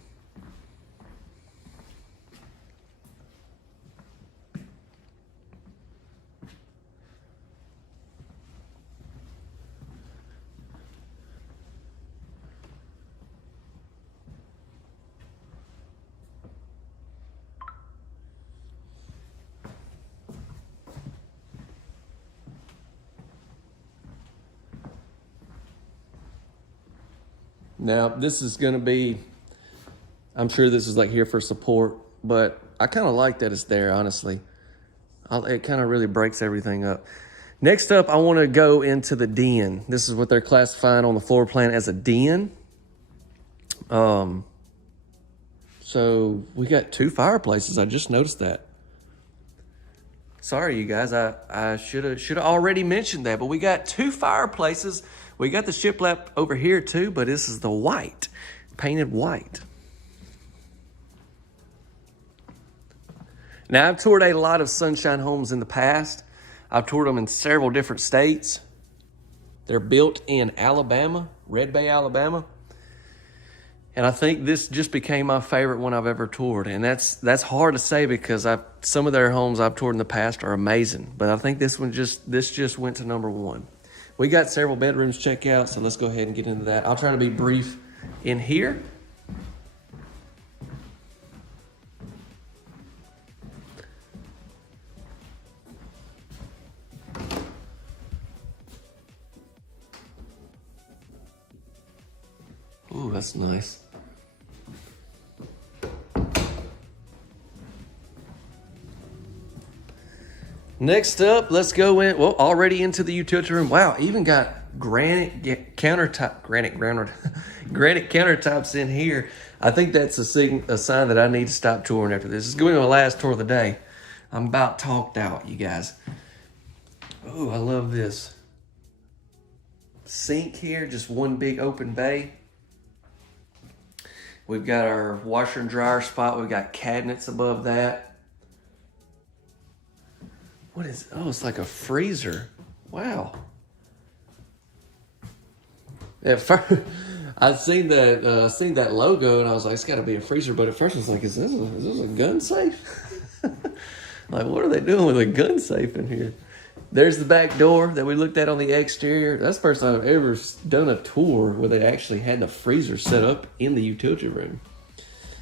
Now, this is going to be, I'm sure this is like here for support, but I kind of like that it's there, honestly. It kind of really breaks everything up. Next up, I want to go into the den. This is what they're classifying on the floor plan as a den. So we got 2 fireplaces. I just noticed that. Sorry, you guys. I should have already mentioned that, but we got 2 fireplaces. We got the shiplap over here too, but this is the white, painted white. Now, I've toured a lot of sunshine homes in the past. I've toured them in several different states. They're built in Alabama, Red Bay, Alabama. And I think this just became my favorite one I've ever toured. And that's hard to say because some of their homes I've toured in the past are amazing. But I think this just went to number 1. We got several bedrooms checked out, so let's go ahead and get into that. I'll try to be brief in here. Ooh, that's nice. Next up, let's go in, well, already into the utility room. Wow, even got granite countertops in here. I think that's a sign that I need to stop touring after this. This is going to be my last tour of the day. I'm about talked out, you guys. Oh, I love this. Sink here, just one big open bay. We've got our washer and dryer spot. We've got cabinets above that. What is, oh, it's like a freezer. Wow. At first, I'd seen that logo and I was like, it's gotta be a freezer. But at first I was like, is this a gun safe? Like, what are they doing with a gun safe in here? There's the back door that we looked at on the exterior. That's the first time I've ever done a tour where they actually had the freezer set up in the utility room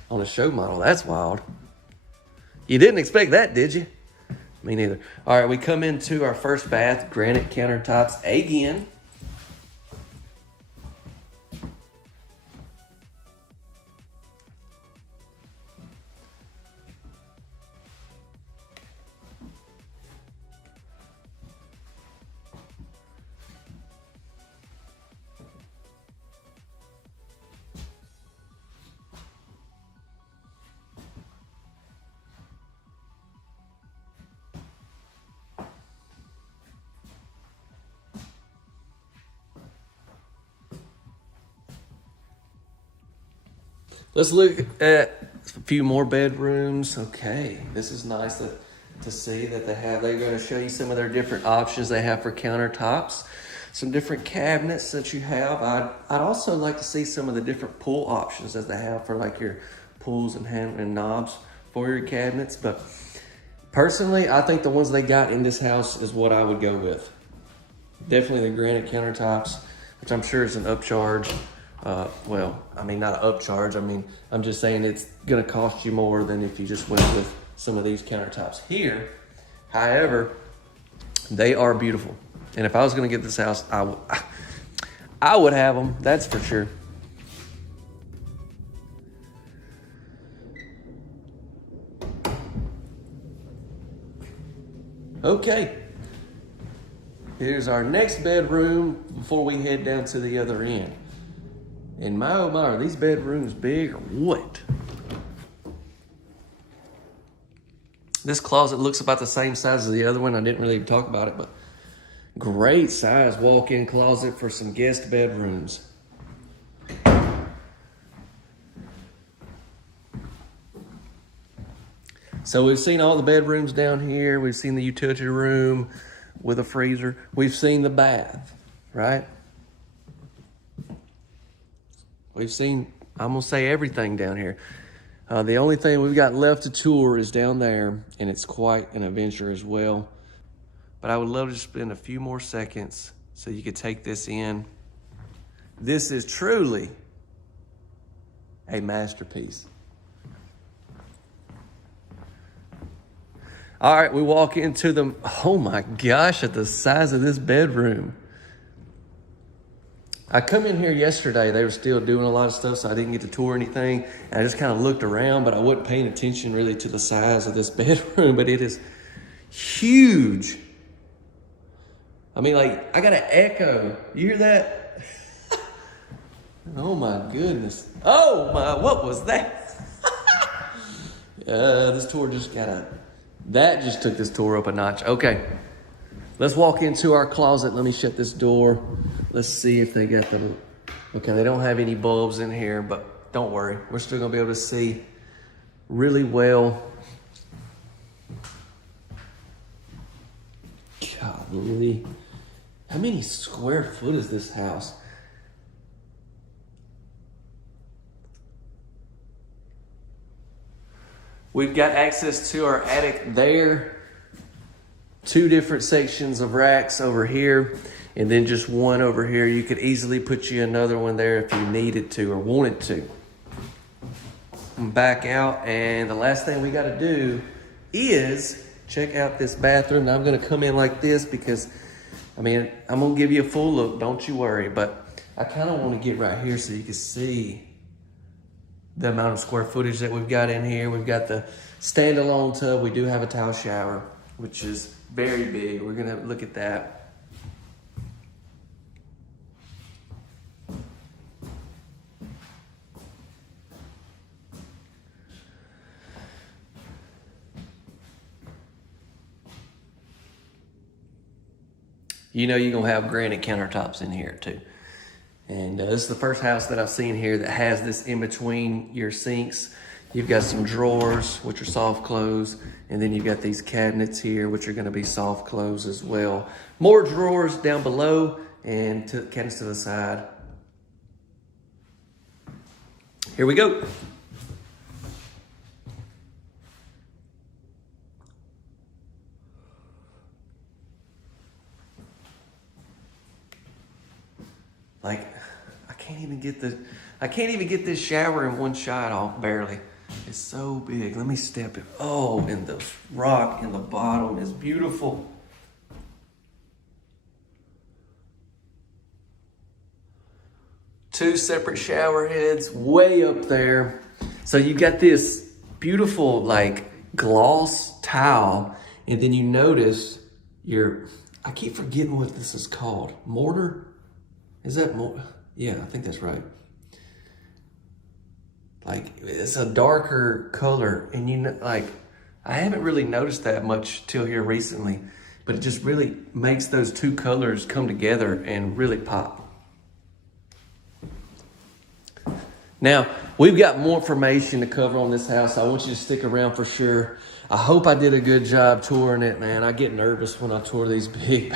on a show model. That's wild. You didn't expect that, did you? Me neither. All right, we come into our first bath, granite countertops again. Let's look at a few more bedrooms. Okay, this is nice to see that they're going to show you some of their different options they have for countertops, some different cabinets that you have. I'd also like to see some of the different pull options that they have for like your pulls and knobs for your cabinets. But personally, I think the ones they got in this house is what I would go with. Definitely the granite countertops, which I'm sure is an upcharge. Well, I mean, not an upcharge. I mean, I'm just saying it's going to cost you more than if you just went with some of these countertops here. However, they are beautiful. And if I was going to get this house, I would have them. That's for sure. Okay. Here's our next bedroom before we head down to the other end. And my, oh my, are these bedrooms big or what? This closet looks about the same size as the other one. I didn't really talk about it, but great size walk-in closet for some guest bedrooms. So we've seen all the bedrooms down here. We've seen the utility room with a freezer. We've seen the bath, right? We've seen, I'm gonna say, everything down here. The only thing we've got left to tour is down there, and it's quite an adventure as well. But I would love to spend a few more seconds so you could take this in. This is truly a masterpiece. All right, we walk into the, oh my gosh, at the size of this bedroom. I come in here yesterday, they were still doing a lot of stuff, so I didn't get to tour anything. And I just kind of looked around, but I wasn't paying attention really to the size of this bedroom, but it is huge. I mean, like, I got an echo. You hear that? Oh my goodness. Oh my, what was that? This tour just that just took this tour up a notch. Okay, let's walk into our closet. Let me shut this door. Let's see if they got the, okay, they don't have any bulbs in here, but don't worry. We're still gonna be able to see really well. Golly, how many square foot is this house? We've got access to our attic there. 2 different sections of racks over here, and then just one over here. You could easily put you another one there if you needed to or wanted to. Back out, and the last thing we gotta do is check out this bathroom. Now I'm gonna come in like this because, I mean, I'm gonna give you a full look, don't you worry, but I kinda wanna get right here so you can see the amount of square footage that we've got in here. We've got the standalone tub. We do have a tile shower, which is very big. We're gonna look at that. You know you're gonna have granite countertops in here too. And this is the first house that I've seen here that has this in between your sinks. You've got some drawers, which are soft close, and then you've got these cabinets here, which are gonna be soft close as well. More drawers down below, and cabinets to the side. Here we go. Like, I can't even get this shower in one shot off, barely. It's so big. Let me step it. Oh, and the rock in the bottom is beautiful. Two separate shower heads way up there. So you got this beautiful like gloss tile, and then you notice I keep forgetting what this is called. Mortar? Is that more? Yeah, I think that's right. Like, it's a darker color, and you know, like, I haven't really noticed that much till here recently, but it just really makes those two colors come together and really pop. Now, we've got more information to cover on this house. I want you to stick around for sure. I hope I did a good job touring it, man. I get nervous when I tour these big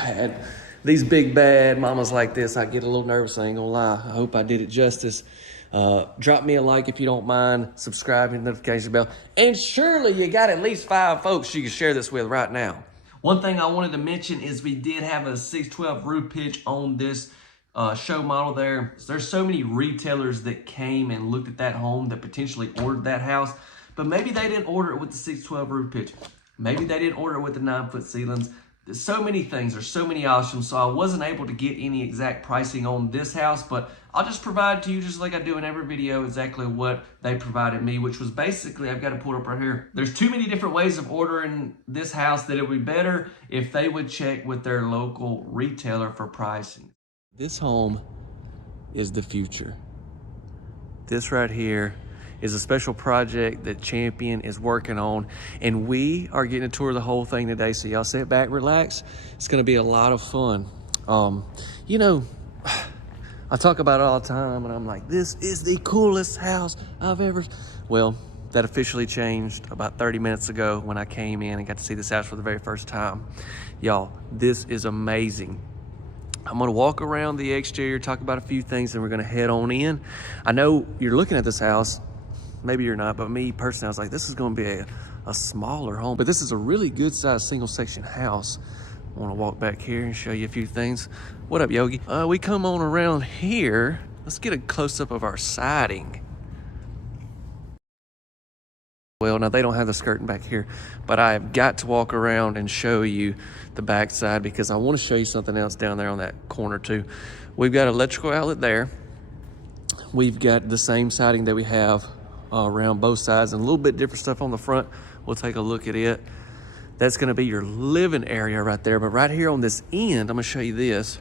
bad mamas like this. I get a little nervous, I ain't gonna lie. I hope I did it justice. Drop me a like if you don't mind, subscribe, hit the notification bell, and surely you got at least 5 folks you can share this with right now. One thing I wanted to mention is we did have a 612 roof pitch on this show model there. There's so many retailers that came and looked at that home that potentially ordered that house, but maybe they didn't order it with the 612 roof pitch. Maybe they didn't order it with the 9-foot ceilings. There's so many things, there's so many options, so I wasn't able to get any exact pricing on this house, but I'll just provide to you, just like I do in every video, exactly what they provided me, which was basically, I've got to pull it up right here. There's too many different ways of ordering this house that it would be better if they would check with their local retailer for pricing. This home is the future. This right here is a special project that Champion is working on, and we are getting a tour of the whole thing today, so y'all sit back, relax. It's gonna be a lot of fun. You know, I talk about it all the time, and I'm like, this is the coolest house I've ever... Well, that officially changed about 30 minutes ago when I came in and got to see this house for the very first time. Y'all, this is amazing. I'm gonna walk around the exterior, talk about a few things, and we're gonna head on in. I know you're looking at this house, maybe you're not, but me personally, I was like, this is gonna be a smaller home, but this is a really good sized single section house. I wanna walk back here and show you a few things. What up, Yogi? We come on around here. Let's get a close up of our siding. Well, now they don't have the skirting back here, but I have got to walk around and show you the back side because I want to show you something else down there on that corner too. We've got an electrical outlet there. We've got the same siding that we have around both sides and a little bit different stuff on the front. We'll take a look at it. That's going to be your living area right there. But right here on this end, I'm going to show you this.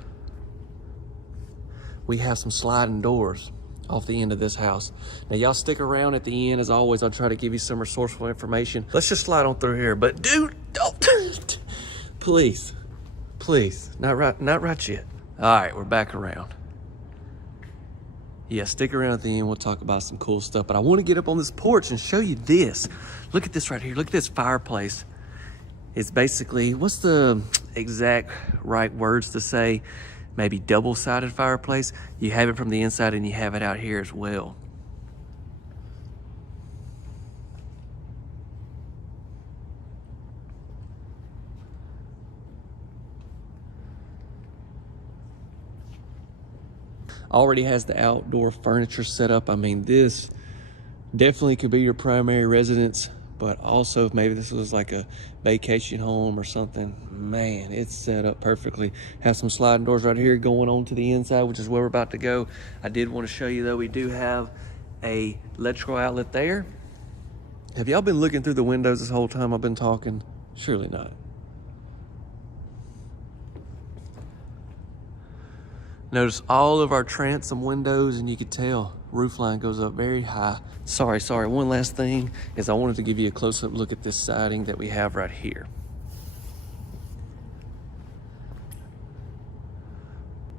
We have some sliding doors off the end of this house. Now y'all stick around at the end. As always, I'll try to give you some resourceful information. Let's just slide on through here. But dude, don't, please, not right yet. All right, we're back around. Yeah, stick around at the end. We'll talk about some cool stuff. But I want to get up on this porch and show you this. Look at this right here. Look at this fireplace. It's basically, what's the exact right words to say? Maybe double-sided fireplace. You have it from the inside and you have it out here as well. Already has the outdoor furniture set up. I mean, this definitely could be your primary residence, but also if maybe this was like a vacation home or something, man, it's set up perfectly. Have some sliding doors right here going on to the inside, which is where we're about to go. I did want to show you though, we do have a electrical outlet there. Have y'all been looking through the windows this whole time I've been talking? Surely not. Notice all of our transom windows, and you can tell roof line goes up very high. Sorry, one last thing is I wanted to give you a close-up look at this siding that we have right here.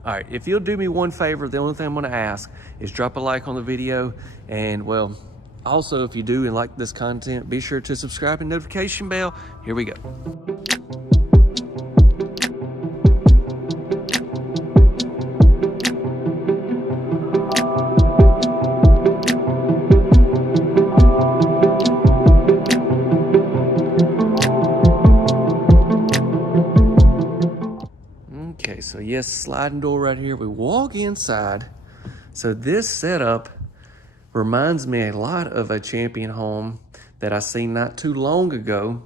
All right, if you'll do me one favor, the only thing I'm gonna ask is drop a like on the video, and well, also if you do and like this content, be sure to subscribe and notification bell. Here we go. Okay, so yes, sliding door right here. We walk inside. So this setup reminds me a lot of a Champion home that I seen not too long ago.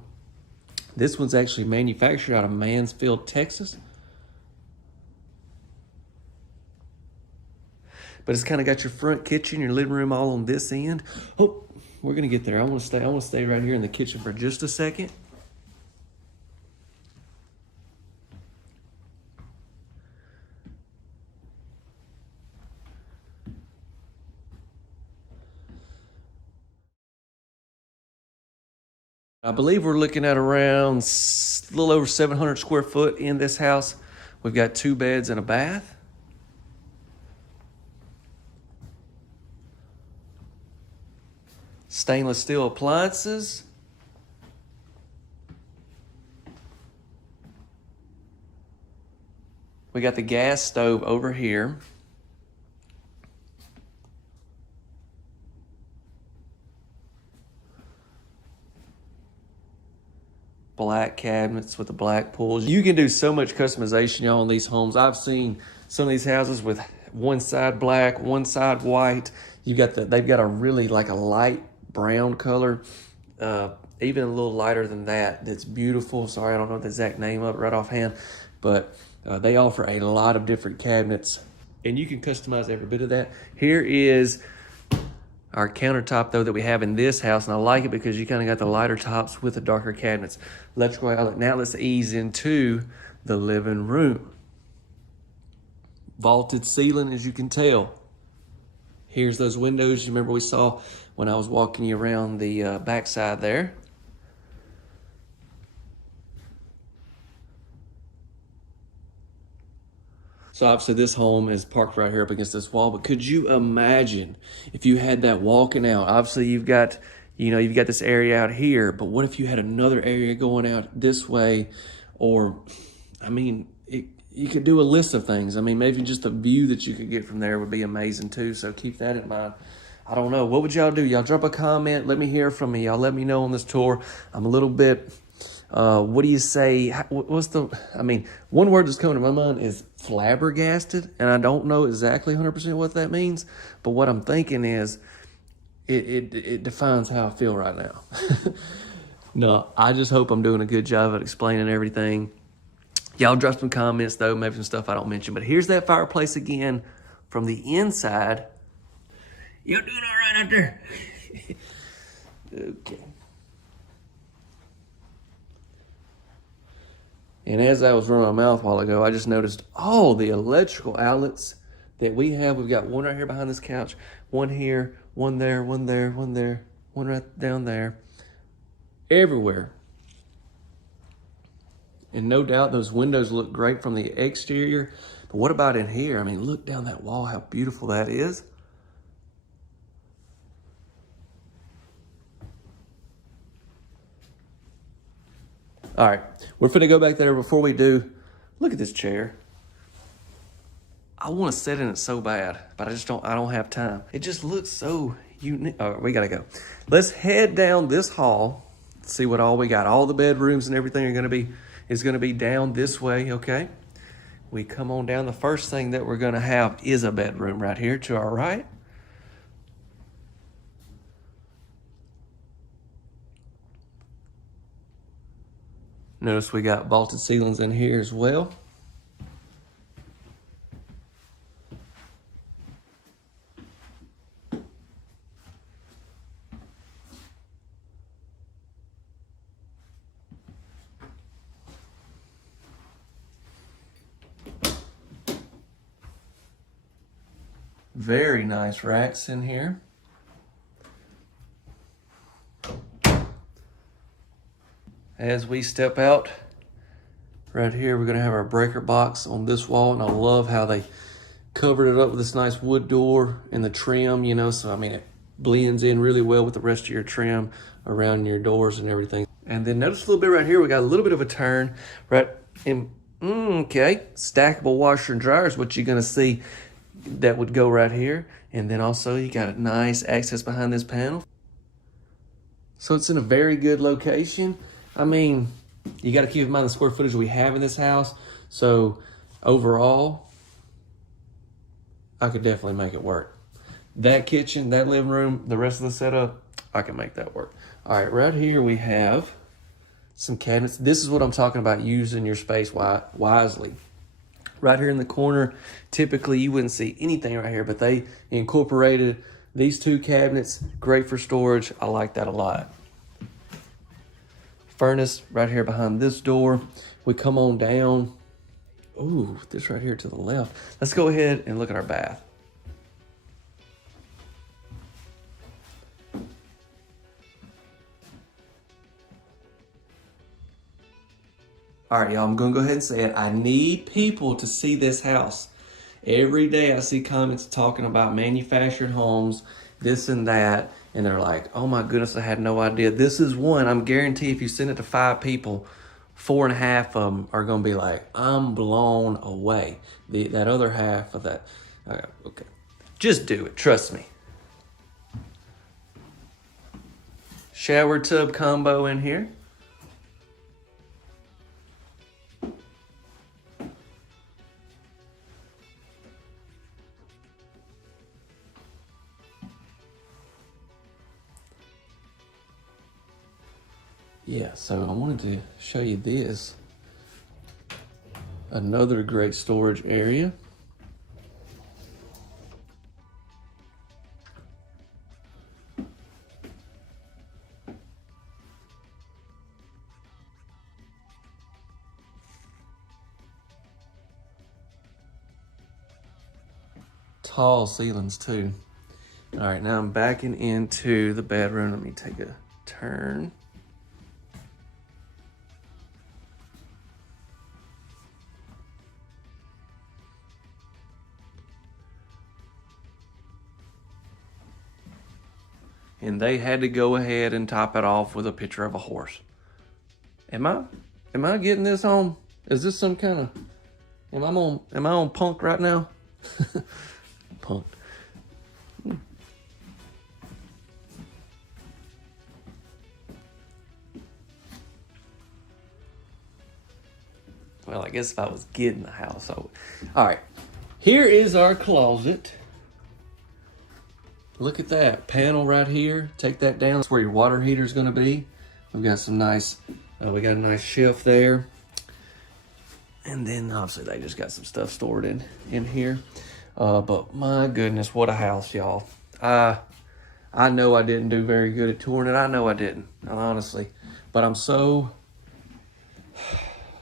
This one's actually manufactured out of Mansfield, Texas. But it's kind of got your front kitchen, your living room all on this end. Oh, we're gonna get there. I want to stay right here in the kitchen for just a second. I believe we're looking at around a little over 700 square foot in this house. We've got 2 beds and a bath. Stainless steel appliances. We got the gas stove over here. Black cabinets with the black pulls. You can do so much customization, y'all, on these homes. I've seen some of these houses with one side black, one side white. They've got a really like a light brown color, even a little lighter than that. That's beautiful. Sorry, I don't know the exact name of it right offhand, but they offer a lot of different cabinets, and you can customize every bit of that. Here is our countertop though that we have in this house, and I like it because you kind of got the lighter tops with the darker cabinets. Electrical outlet. Now let's ease into the living room. Vaulted ceiling, as you can tell. Here's those windows you remember we saw when I was walking you around the backside there. So obviously this home is parked right here up against this wall, but could you imagine if you had that walking out? Obviously you've got this area out here, but what if you had another area going out this way? Or, I mean, you could do a list of things. I mean, maybe just the view that you could get from there would be amazing too. So keep that in mind. I don't know. What would y'all do? Y'all drop a comment. Let me hear from me. Y'all let me know on this tour. I'm a little bit, what do you say? One word that's coming to my mind is flabbergasted. And I don't know exactly 100% what that means. But what I'm thinking is it defines how I feel right now. No, I just hope I'm doing a good job at explaining everything. Y'all drop some comments, though, maybe some stuff I don't mention. But here's that fireplace again from the inside. Y'all doing all right out there? Okay. And as I was running my mouth a while ago, I just noticed all the electrical outlets that we have. We've got one right here behind this couch, one here, one there, one there, one there, one right down there. Everywhere. And no doubt those windows look great from the exterior. But what about in here? I mean, look down that wall, how beautiful that is. All right, we're finna go back there. Before we do, look at this chair. I want to sit in it so bad, but I don't have time. It just looks so unique. All right, we gotta go. Let's head down this hall, see what all we got. All the bedrooms and everything is gonna be down this way, okay? We come on down. The first thing that we're gonna have is a bedroom right here to our right. Notice we got vaulted ceilings in here as well. Very nice racks in here. As we step out, right here, we're gonna have our breaker box on this wall, and I love how they covered it up with this nice wood door and the trim, you know, so I mean, it blends in really well with the rest of your trim around your doors and everything. And then notice a little bit right here, we got a little bit of a turn, right in, okay, stackable washer and dryer is what you're gonna see that would go right here. And then also you got a nice access behind this panel. So it's in a very good location. I mean, you got to keep in mind the square footage we have in this house. So overall, I could definitely make it work. That kitchen, that living room, the rest of the setup, I can make that work. All right, right here we have some cabinets. This is what I'm talking about, using your space wisely. Right here in the corner, typically you wouldn't see anything right here, but they incorporated these two cabinets. Great for storage. I like that a lot. Furnace right here behind this door. We come on down. Ooh, this right here to the left. Let's go ahead and look at our bath. All right, y'all, I'm gonna go ahead and say it. I need people to see this house. Every day I see comments talking about manufactured homes, this and that, and they're like, oh my goodness, I had no idea. This is one, I'm guaranteed if you send it to 5 people, 4.5 of them are gonna be like, I'm blown away. That other half of that, okay. Just do it, trust me. Shower tub combo in here. Yeah, so I wanted to show you this. Another great storage area. Tall ceilings too. All right, now I'm backing into the bedroom. Let me take a turn. And they had to go ahead and top it off with a picture of a horse. Am I getting this home? Is this some kind of Am I on punk right now? Punk. Well, I guess if I was getting the house, I would. All right, here is our closet. Look at that panel right here. Take that down. That's where your water heater is going to be. We've got some nice, we got a nice shelf there. And then obviously they just got some stuff stored in here. But my goodness, what a house, y'all. I know I didn't do very good at touring it. I know I didn't, honestly. But I'm so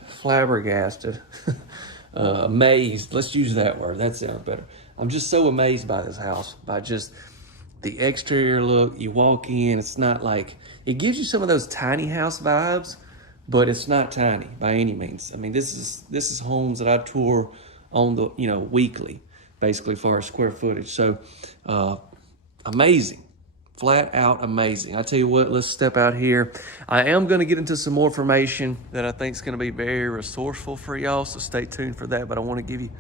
flabbergasted, amazed. Let's use that word. That sounds better. I'm just so amazed by this house, by just the exterior look. You walk in, it's not like, it gives you some of those tiny house vibes, but it's not tiny by any means. I mean, this is homes that I tour on the, weekly, basically, for our square footage. So amazing. Flat out amazing. I tell you what, let's step out here. I am going to get into some more information that I think is going to be very resourceful for y'all, so stay tuned for that. But I want to give you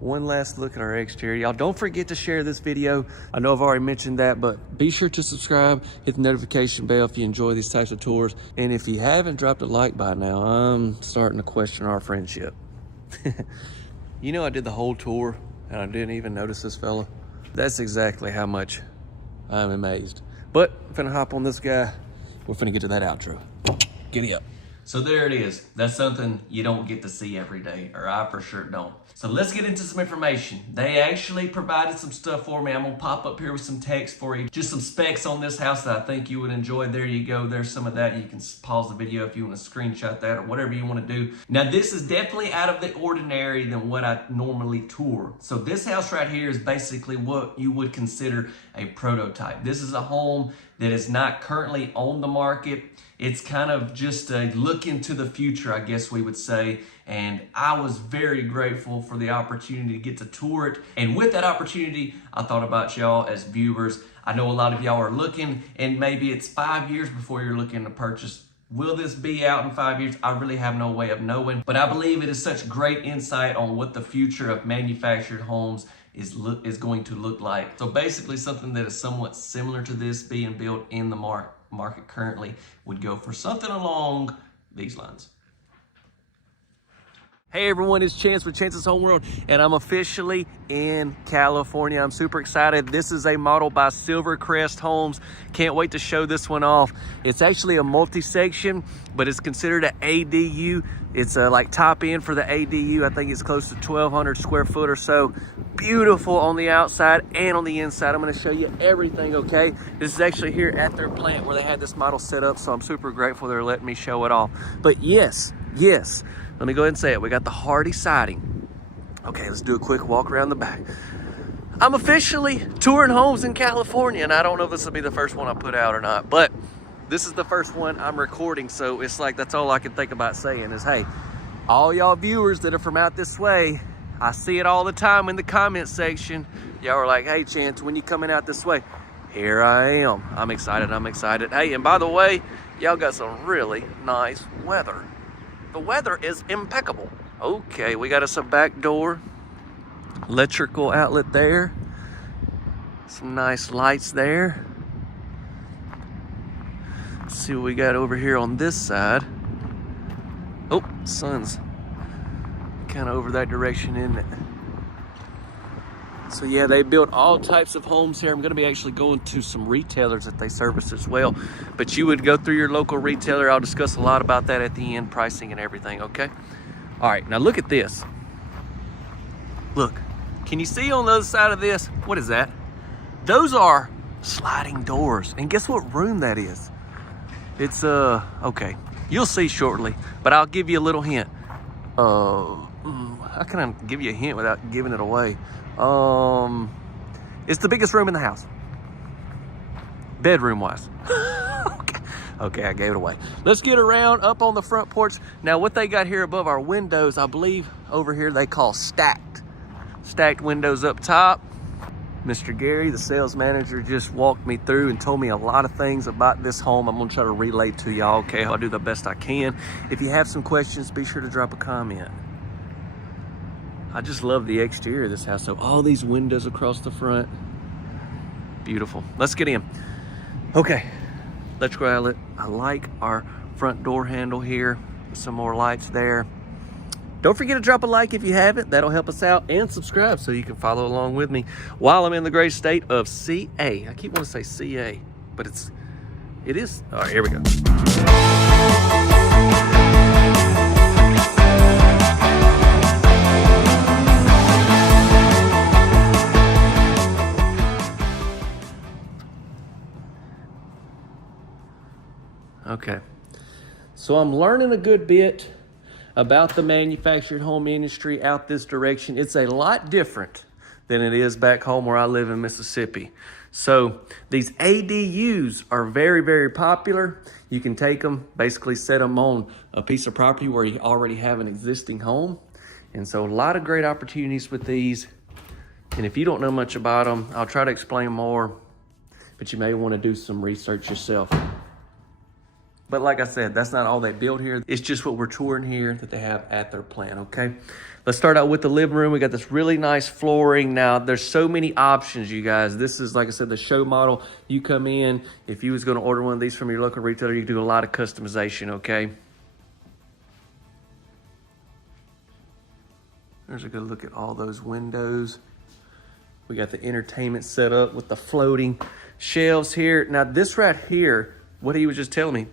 one last look at our exterior. Y'all don't forget to share this video. I know I've already mentioned that, but be sure to subscribe, hit the notification bell if you enjoy these types of tours. And if you haven't dropped a like by now, I'm starting to question our friendship. I did the whole tour and I didn't even notice this fella. That's exactly how much I'm amazed. But I'm finna hop on this guy. We're finna get to that outro. Giddy up. So there it is. That's something you don't get to see every day, or I for sure don't. So let's get into some information. They actually provided some stuff for me. I'm gonna pop up here with some text for you. Just some specs on this house that I think you would enjoy. There you go. There's some of that. You can pause the video if you want to screenshot that or whatever you want to do. Now this is definitely out of the ordinary than what I normally tour. So this house right here is basically what you would consider a prototype. This is a home that is not currently on the market. It's kind of just a look into the future, I guess we would say. And I was very grateful for the opportunity to get to tour it. And with that opportunity, I thought about y'all as viewers. I know a lot of y'all are looking, and maybe it's 5 years before you're looking to purchase. Will this be out in 5 years? I really have no way of knowing. But I believe it is such great insight on what the future of manufactured homes is going to look like. So basically something that is somewhat similar to this being built in the market currently would go for something along these lines. Hey everyone, it's Chance with Chance's Home World, and I'm officially in California. I'm super excited. This is a model by Silvercrest Homes. Can't wait to show this one off. It's actually a multi-section, but it's considered an ADU. It's like top end for the ADU. I think it's close to 1,200 square foot or so. Beautiful on the outside and on the inside. I'm gonna show you everything, okay? This is actually here at their plant where they had this model set up, so I'm super grateful they're letting me show it off. But yes, let me go ahead and say it. We got the hardy siding. Okay, let's do a quick walk around the back. I'm officially touring homes in California, and I don't know if this will be the first one I put out or not, but this is the first one I'm recording, so it's like that's all I can think about saying is, hey, all y'all viewers that are from out this way, I see it all the time in the comment section. Y'all are like, hey, Chance, when you coming out this way? Here I am. I'm excited. Hey, and by the way, y'all got some really nice weather. The weather is impeccable. Okay, we got us a back door, electrical outlet there, some nice lights there. Let's see what we got over here on this side. Oh, sun's kind of over that direction, isn't it? So yeah, they built all types of homes here. I'm gonna be actually going to some retailers that they service as well. But you would go through your local retailer. I'll discuss a lot about that at the end, pricing and everything, okay? All right, now look at this. Look, can you see on the other side of this? What is that? Those are sliding doors. And guess what room that is? It's, okay, you'll see shortly, but I'll give you a little hint. How can I give you a hint without giving it away? It's the biggest room in the house, bedroom wise. Okay, I gave it away. Let's get around up on the front porch. Now what they got here above our windows, I believe over here they call stacked windows up top. Mr. Gary, the sales manager, just walked me through and told me a lot of things about this home. I'm gonna try to relay to y'all, okay? I'll do the best I can. If you have some questions, be sure to drop a comment. I just love the exterior of this house. So all these windows across the front, beautiful. Let's get in. Okay, electrical outlet. I like our front door handle here. Some more lights there. Don't forget to drop a like if you haven't. That'll help us out, and subscribe so you can follow along with me while I'm in the great state of CA. I keep wanting to say CA, but it is. All right, here we go. Okay, so I'm learning a good bit about the manufactured home industry out this direction. It's a lot different than it is back home where I live in Mississippi. So these ADUs are very, very popular. You can take them, basically set them on a piece of property where you already have an existing home. And so a lot of great opportunities with these. And if you don't know much about them, I'll try to explain more, but you may want to do some research yourself. But like I said, that's not all they build here. It's just what we're touring here that they have at their plant, okay? Let's start out with the living room. We got this really nice flooring. Now, there's so many options, you guys. This is, like I said, the show model. You come in, if you was gonna order one of these from your local retailer, you can do a lot of customization, okay? There's a good look at all those windows. We got the entertainment set up with the floating shelves here. Now, this right here, what he was just telling me,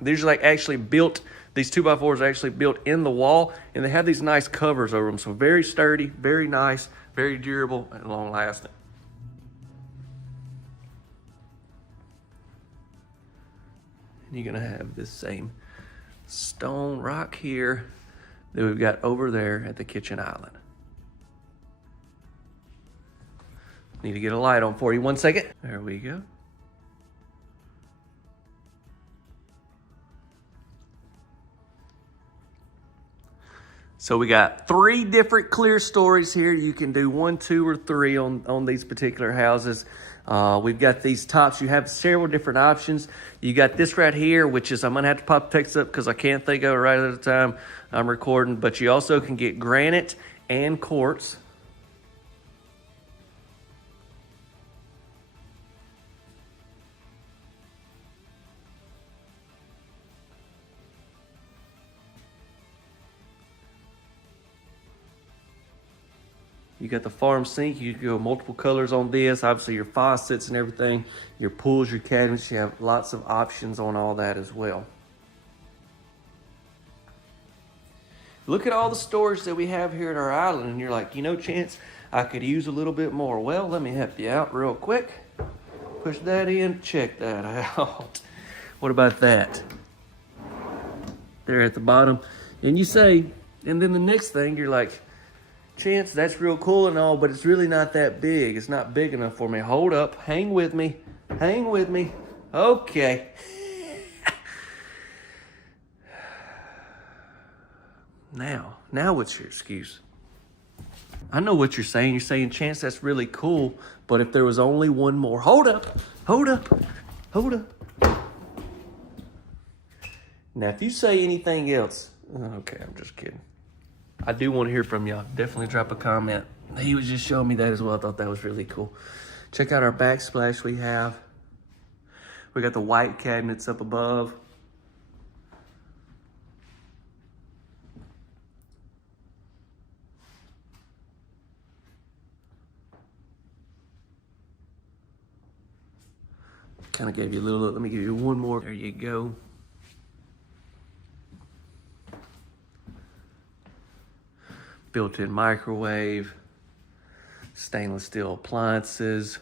these are like actually built, these 2x4s are actually built in the wall, and they have these nice covers over them. So very sturdy, very nice, very durable, and long lasting. And you're gonna have this same stone rock here that we've got over there at the kitchen island. Need to get a light on for you, 1 second. There we go. So we got 3 different clear stories here. You can do 1, 2, or 3 on these particular houses. We've got these tops. You have several different options. You got this right here, which is, I'm gonna have to pop the text up because I can't think of it right at the time I'm recording, but you also can get granite and quartz. You got the farm sink. You can go multiple colors on this. Obviously your faucets and everything, your pools, your cabinets, you have lots of options on all that as well. Look at all the storage that we have here at our island, and you're like, you know, Chance, I could use a little bit more. Well, let me help you out real quick. Push that in, check that out. What about that? There at the bottom. And you say, and then the next thing, you're like, Chance, that's real cool and all, but it's really not that big. It's not big enough for me. Hold up, hang with me, hang with me. Okay. Now what's your excuse? I know what you're saying. You're saying, Chance, that's really cool, but if there was only one more. Hold up, hold up, hold up. Now, if you say anything else, okay, I'm just kidding. I do want to hear from y'all. Definitely drop a comment. He was just showing me that as well. I thought that was really cool. Check out our backsplash we have. We got the white cabinets up above. Kind of gave you a little look. Let me give you one more. There you go. Built-in microwave, stainless steel appliances.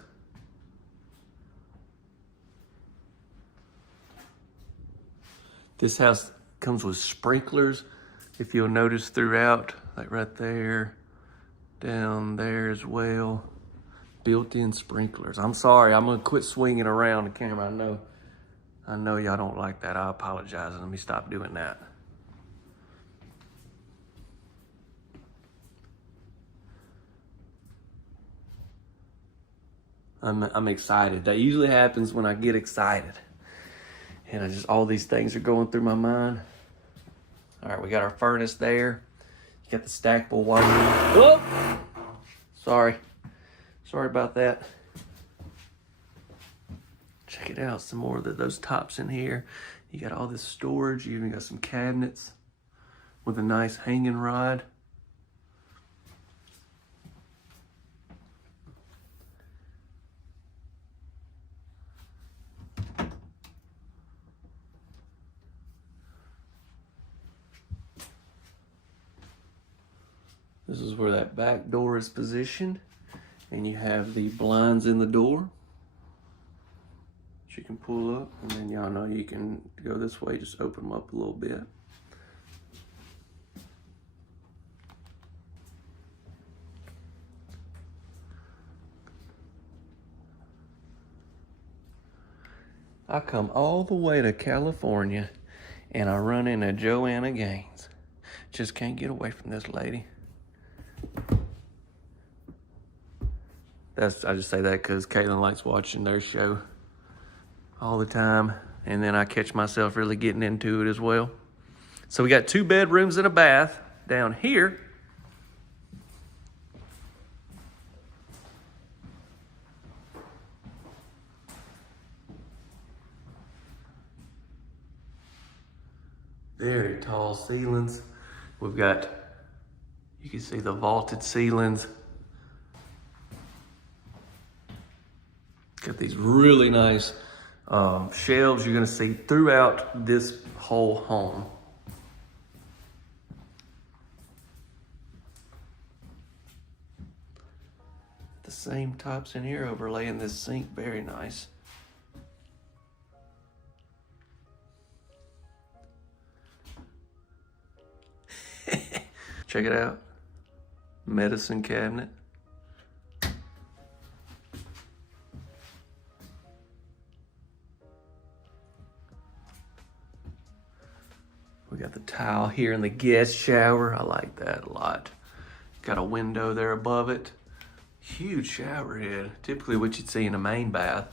This house comes with sprinklers, if you'll notice throughout, like right there, down there as well. Built-in sprinklers. I'm sorry, I'm gonna quit swinging around the camera. I know y'all don't like that. I apologize. Let me stop doing that. I'm excited. That usually happens when I get excited. And all these things are going through my mind. All right, we got our furnace there. You Got the stackable water. Oh! Sorry about that. Check it out, some more of those tops in here. You got all this storage. You even got some cabinets with a nice hanging rod. This is where that back door is positioned, and you have the blinds in the door that you can pull up, and then y'all know you can go this way, just open them up a little bit. I come all the way to California and I run into Joanna Gaines. Just can't get away from this lady. I just say that because Caitlin likes watching their show all the time, and then I catch myself really getting into it as well. So we got 2 bedrooms and a bath down here. Very tall ceilings. We've got, you can see the vaulted ceilings. Got these really nice shelves you're gonna see throughout this whole home. The same tops in here overlaying this sink, very nice. Check it out, medicine cabinet. We got the tile here in the guest shower. I like that a lot. Got a window there above it. Huge shower head, typically what you'd see in a main bath.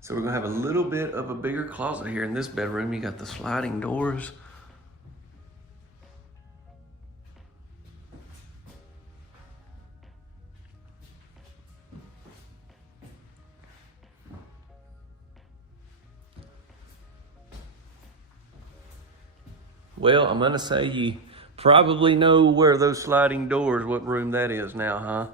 So we're gonna have a little bit of a bigger closet here in this bedroom. You got the sliding doors. Well, I'm gonna say you probably know where those sliding doors, what room that is now, huh?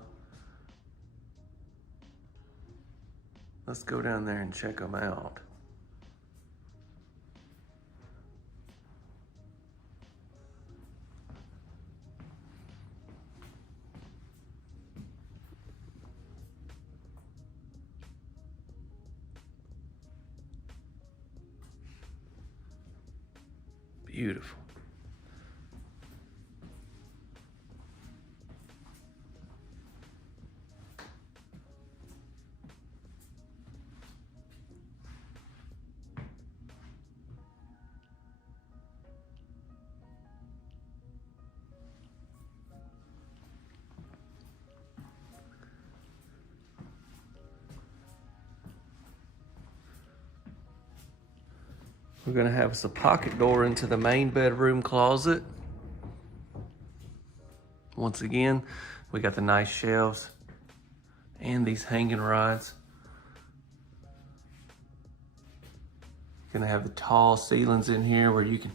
Let's go down there and check them out. Beautiful. We're gonna have us a pocket door into the main bedroom closet. Once again, we got the nice shelves and these hanging rods. Gonna have the tall ceilings in here where you can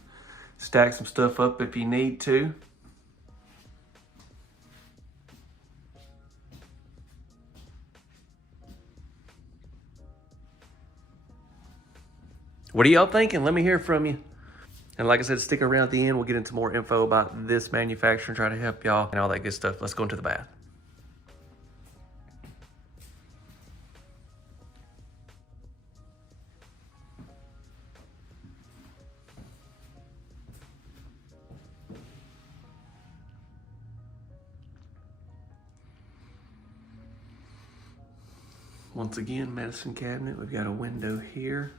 stack some stuff up if you need to. What are y'all thinking? Let me hear from you. And like I said, stick around at the end. We'll get into more info about this manufacturer and try to help y'all and all that good stuff. Let's go into the bath. Once again, medicine cabinet. We've got a window here.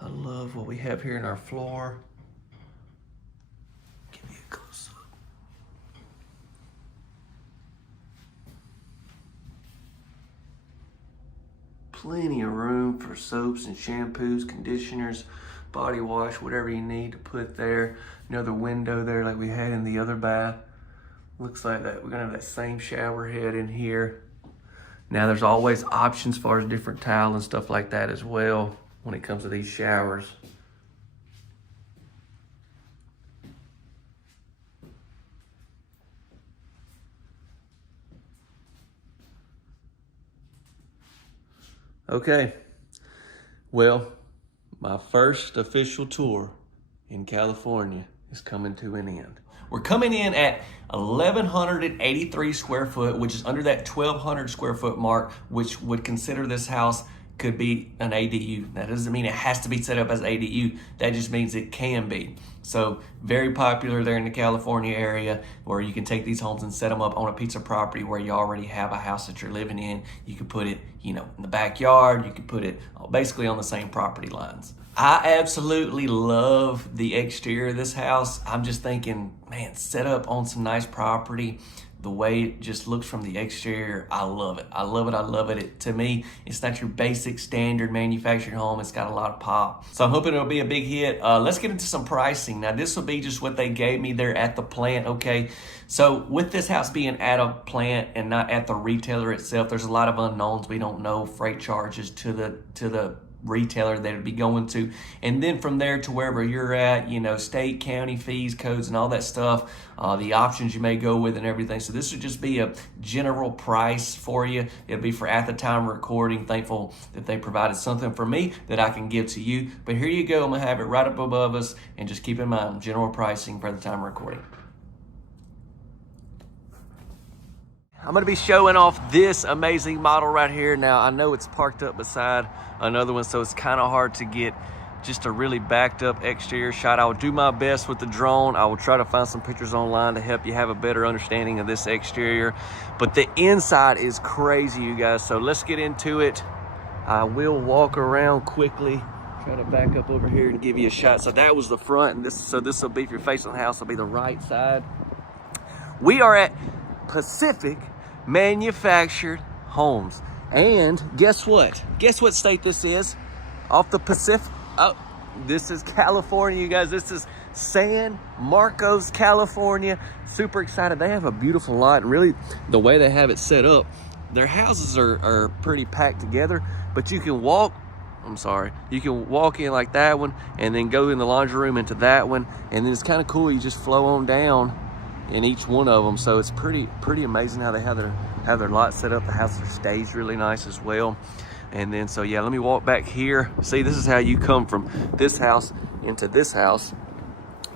I love what we have here in our floor. Give me a close up. Plenty of room for soaps and shampoos, conditioners, body wash, whatever you need to put there. Another window there like we had in the other bath. Looks like that we're gonna have that same shower head in here. Now there's always options as far as different towel and stuff like that as well when it comes to these showers. Okay, well, my first official tour in California is coming to an end. We're coming in at 1,183 square foot, which is under that 1,200 square foot mark, which would consider this house could be an ADU. That doesn't mean it has to be set up as ADU. That just means it can be. So very popular there in the California area where you can take these homes and set them up on a piece of property where you already have a house that you're living in. You could put it, in the backyard. You could put it basically on the same property lines. I absolutely love the exterior of this house. I'm just thinking, man, set up on some nice property. The way it just looks from the exterior, I love it. I love it, I love it. To me, it's not your basic standard manufactured home. It's got a lot of pop. So I'm hoping it'll be a big hit. Let's get into some pricing. Now this will be just what they gave me there at the plant, okay? So with this house being at a plant and not at the retailer itself, there's a lot of unknowns. We don't know freight charges to the retailer that it'd be going to, and then from there to wherever you're at, state, county fees, codes, and all that stuff, the options you may go with and everything. So this would just be a general price for you. It'll be for at the time of recording. Thankful that they provided something for me that I can give to you. But here you go. I'm gonna have it right up above us, and just keep in mind general pricing for the time of recording. I'm gonna be showing off this amazing model right here. Now, I know it's parked up beside another one, so it's kind of hard to get just a really backed up exterior shot. I will do my best with the drone. I will try to find some pictures online to help you have a better understanding of this exterior. But the inside is crazy, you guys, so let's get into it. I will walk around quickly, try to back up over here and give you a shot. So that was the front, and this will be, if you're facing the house, will be the right side. We are at Pacific Manufactured Homes. And guess what? Guess what state this is? Off the Pacific. Oh, this is California, you guys. This is San Marcos, California. Super excited. They have a beautiful lot. Really, the way they have it set up, their houses are pretty packed together, but you can walk, you can walk in like that one and then go in the laundry room into that one. And then it's kind of cool. You just flow on down in each one of them. So it's pretty amazing how they have their lot set up. The house stays really nice as well. And then, so yeah, let me walk back here. See, this is how you come from this house into this house.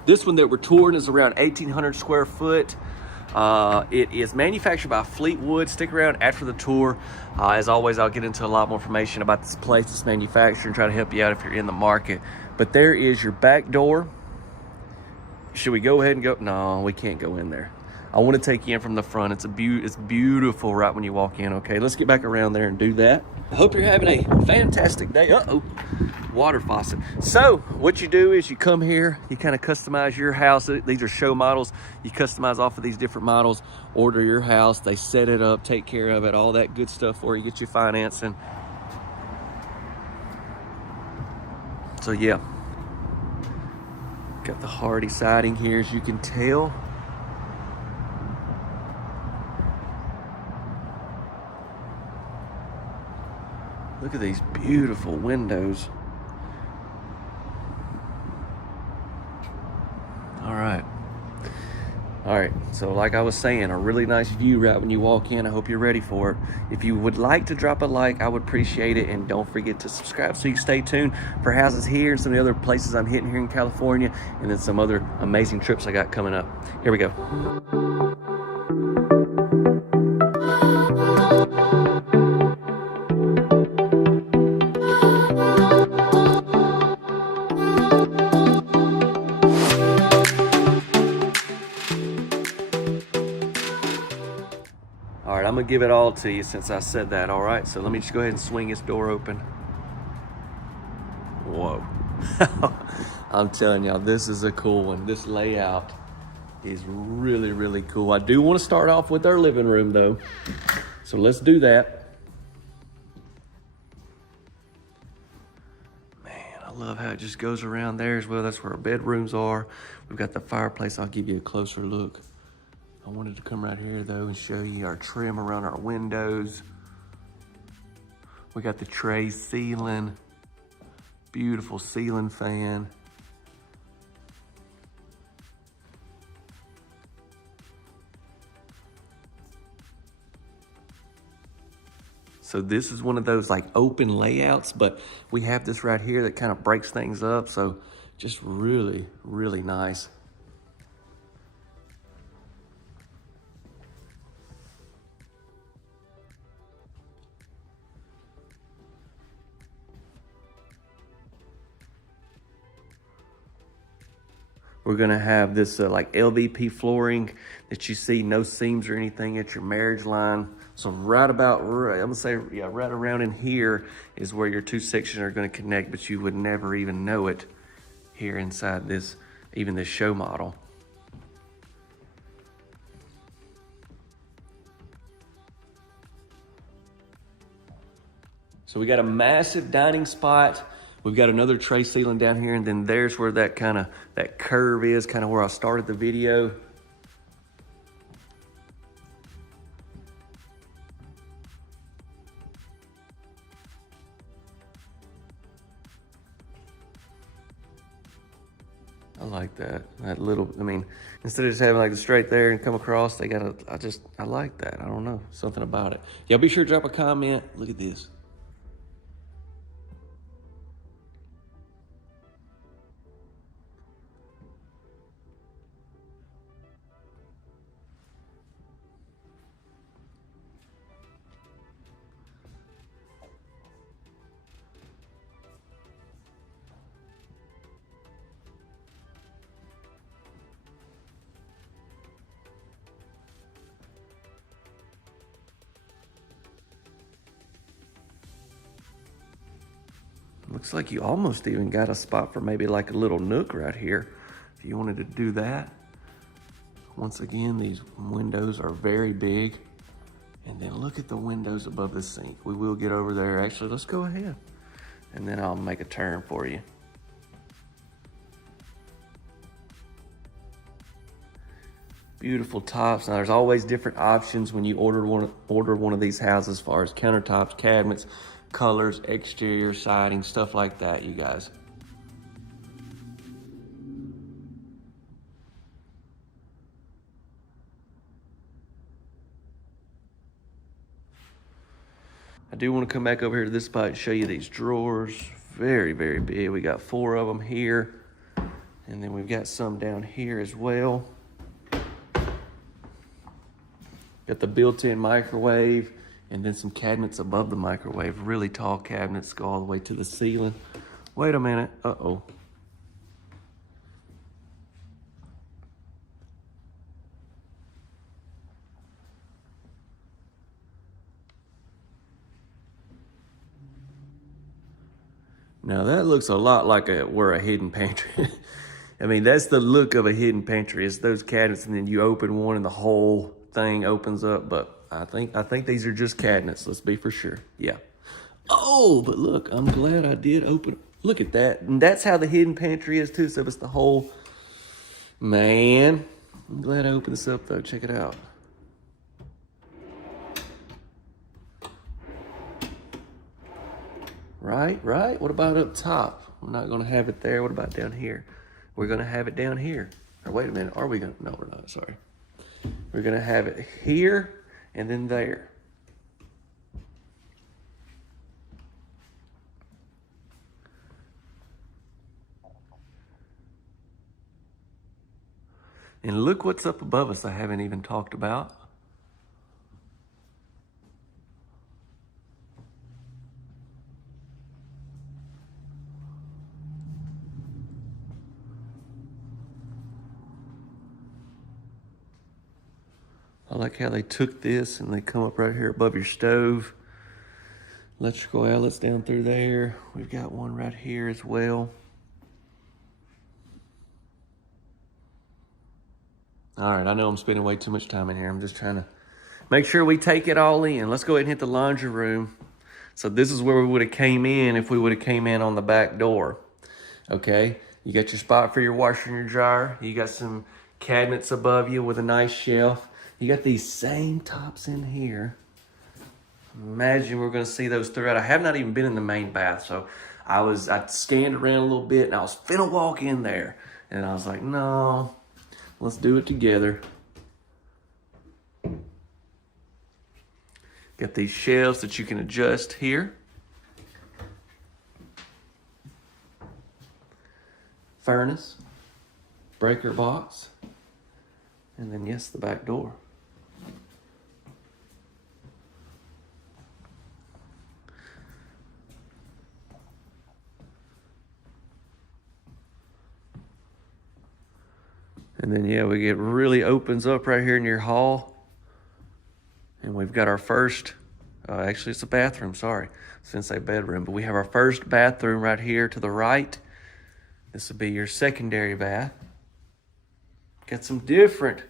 This one that we're touring is around 1,800 square foot. It is manufactured by Fleetwood. Stick around after the tour. As always, I'll get into a lot more information about this place, this manufacturer, and try to help you out if you're in the market. But there is your back door. Should we go ahead and go? No, we can't go in there. I want to take you in from the front. It's beautiful right when you walk in. Okay, let's get back around there and do that. I hope you're having a fantastic day. Uh-oh, water faucet. So what you do is you come here, you kind of customize your house. These are show models. You customize off of these different models, order your house, they set it up, take care of it, all that good stuff for you, get your financing. So yeah, got the hardy siding here, as you can tell. Look at these beautiful windows. All right, so like I was saying, a really nice view right when you walk in. I hope you're ready for it. If you would like to drop a like, I would appreciate it. And don't forget to subscribe so you can stay tuned for houses here and some of the other places I'm hitting here in California, and then some other amazing trips I got coming up. Here we go. All right, I'm gonna give it all to you since I said that, all right? So let me just go ahead and swing this door open. Whoa. I'm telling y'all, this is a cool one. This layout is really, really cool. I do want to start off with our living room though. So let's do that. Man, I love how it just goes around there as well. That's where our bedrooms are. We've got the fireplace. I'll give you a closer look. I wanted to come right here though and show you our trim around our windows. We got the tray ceiling, beautiful ceiling fan. So this is one of those like open layouts, but we have this right here that kind of breaks things up. So just really, really nice. We're gonna have this like LVP flooring that you see, no seams or anything at your marriage line. So right about, I'm gonna say, yeah, right around in here is where your two sections are gonna connect, but you would never even know it here inside this, even this show model. So we got a massive dining spot. We've got another tray ceiling down here, and then there's where that that curve is, kind of where I started the video. I like that. That little, I mean, instead of just having like the straight there and come across, they got I like that. I don't know, something about it. Y'all be sure to drop a comment. Look at this. Looks like you almost even got a spot for maybe like a little nook right here if you wanted to do that. Once again, these windows are very big. And then look at the windows above the sink. We will get over there. Actually, let's go ahead. And then I'll make a turn for you. Beautiful tops. Now there's always different options when you order one of these houses as far as countertops, cabinets, colors, exterior siding, stuff like that, you guys. I do want to come back over here to this spot and show you these drawers. Very, very big. We got 4 of them here. And then we've got some down here as well. Got the built-in microwave and then some cabinets above the microwave. Really tall cabinets go all the way to the ceiling. Wait a minute. Uh-oh. Now that looks a lot like where a hidden pantry. I mean, that's the look of a hidden pantry. It's those cabinets, and then you open one, and the whole thing opens up. But I think these are just cabinets. Let's be for sure. Yeah. Oh, but look, I'm glad I did open. Look at that, and that's how the hidden pantry is too. So it's the whole. Man, I'm glad I opened this up though. Check it out. Right? What about up top? We're not gonna have it there. What about down here? We're gonna have it down here. Or wait a minute, are we gonna? No, we're not, sorry. We're gonna have it here and then there. And look what's up above us I haven't even talked about. I like how they took this and they come up right here above your stove. Electrical outlets down through there. We've got one right here as well. All right, I know I'm spending way too much time in here. I'm just trying to make sure we take it all in. Let's go ahead and hit the laundry room. So this is where we would have came in if we would have came in on the back door. Okay, you got your spot for your washer and your dryer. You got some cabinets above you with a nice shelf. You got these same tops in here. Imagine we're gonna see those throughout. I have not even been in the main bath, so I scanned around a little bit and I was finna walk in there. And I was like, no, let's do it together. Got these shelves that you can adjust here. Furnace, breaker box, and then yes, the back door. And then yeah, we get really opens up right here in your hall. And we've got our first, actually it's a bathroom, sorry. Since say bedroom, but we have our first bathroom right here to the right. This will be your secondary bath. Got some different,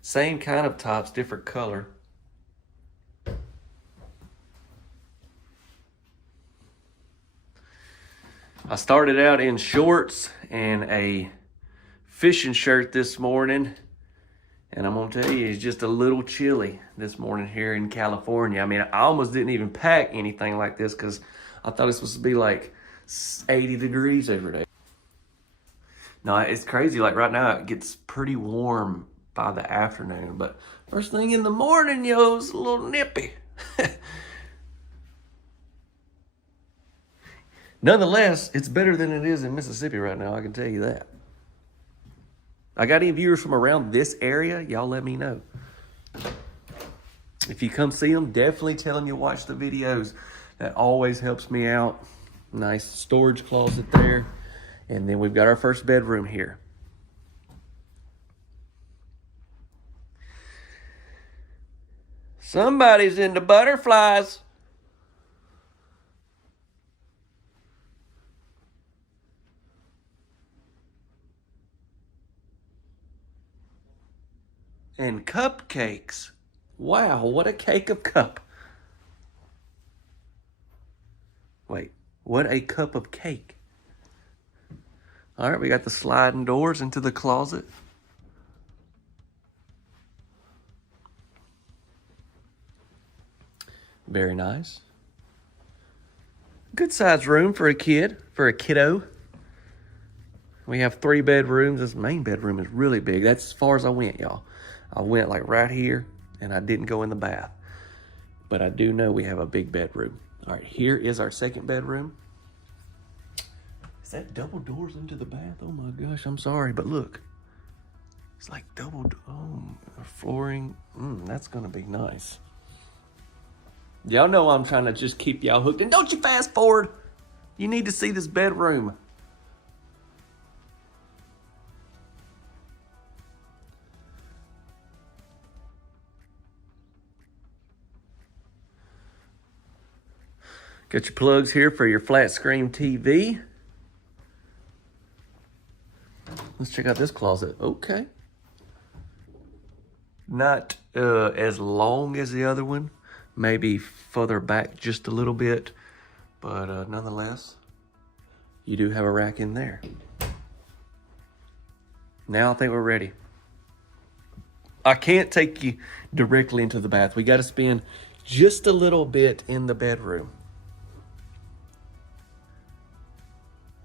same kind of tops, different color. I started out in shorts and a fishing shirt this morning. And I'm gonna tell you, it's just a little chilly this morning here in California. I mean, I almost didn't even pack anything like this because I thought it was supposed to be like 80 degrees every day. No, it's crazy. Like right now, it gets pretty warm by the afternoon, but first thing in the morning, yo, it's a little nippy. Nonetheless, it's better than it is in Mississippi right now, I can tell you that. I got any viewers from around this area? Y'all let me know. If you come see them, definitely tell them you watch the videos. That always helps me out. Nice storage closet there. And then we've got our first bedroom here. Somebody's into butterflies. And cupcakes. Wow, what a cake of cup. Wait, what a cup of cake. All right, we got the sliding doors into the closet. Very nice. Good sized room for a kid, for a kiddo. We have 3 bedrooms. This main bedroom is really big. That's as far as I went, y'all. I went like right here and I didn't go in the bath. But I do know we have a big bedroom. All right, here is our second bedroom. Is that double doors into the bath? Oh my gosh, I'm sorry, but look. It's like double, flooring. That's gonna be nice. Y'all know I'm trying to just keep y'all hooked. And don't you fast forward. You need to see this bedroom. Got your plugs here for your flat screen TV. Let's check out this closet. Okay. Not as long as the other one. Maybe further back just a little bit. But nonetheless, you do have a rack in there. Now I think we're ready. I can't take you directly into the bath. We got to spend just a little bit in the bedroom.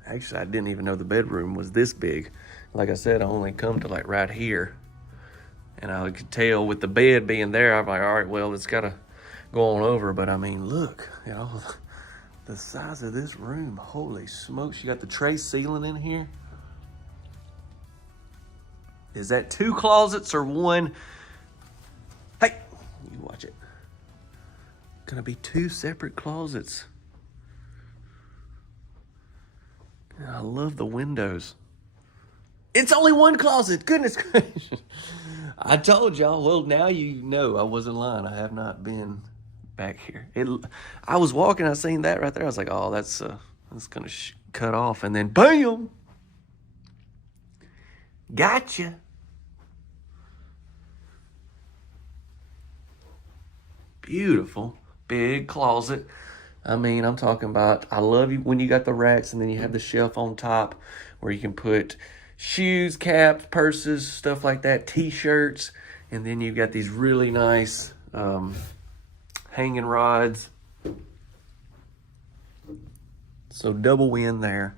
Actually, I didn't even know the bedroom was this big. Like I said, I only come to like right here. And I could tell with the bed being there, I'm like, all right, well, it's got to go on over. But I mean, look, you know, the size of this room. Holy smokes. You got the tray ceiling in here. Is that 2 closets or 1? Hey, you watch it. Gonna be 2 separate closets. I love the windows. It's only 1 closet. Goodness gracious. I told y'all. Well, now you know I wasn't lying. I have not been back here. I was walking. I seen that right there. I was like, oh, that's gonna cut off, and then bam, gotcha. Beautiful big closet. I mean, I'm talking about. I love you when you got the racks, and then you have the shelf on top where you can put shoes, caps, purses, stuff like that, t-shirts, and then you've got these really nice hanging rods. So double win there.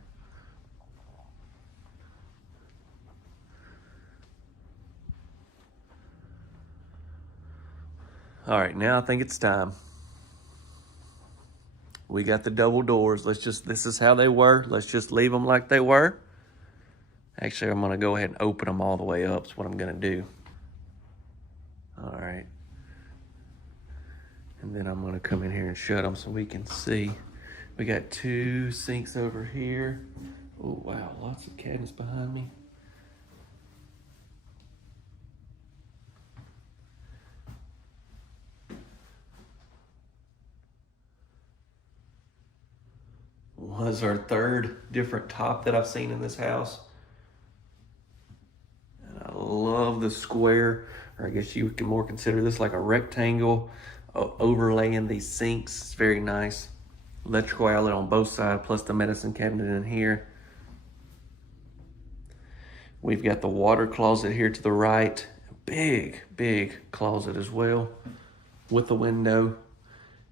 All right, now I think it's time. We got the double doors. This is how they were. Let's just leave them like they were. Actually, I'm gonna go ahead and open them all the way up. That's what I'm gonna do. All right. And then I'm gonna come in here and shut them so we can see. We got 2 sinks over here. Oh, wow, lots of cabinets behind me. Was our 3rd different top that I've seen in this house. And I love the square, or I guess you can more consider this like a rectangle overlaying these sinks. It's very nice. Electrical outlet on both sides, plus the medicine cabinet in here. We've got the water closet here to the right. Big, big closet as well with the window.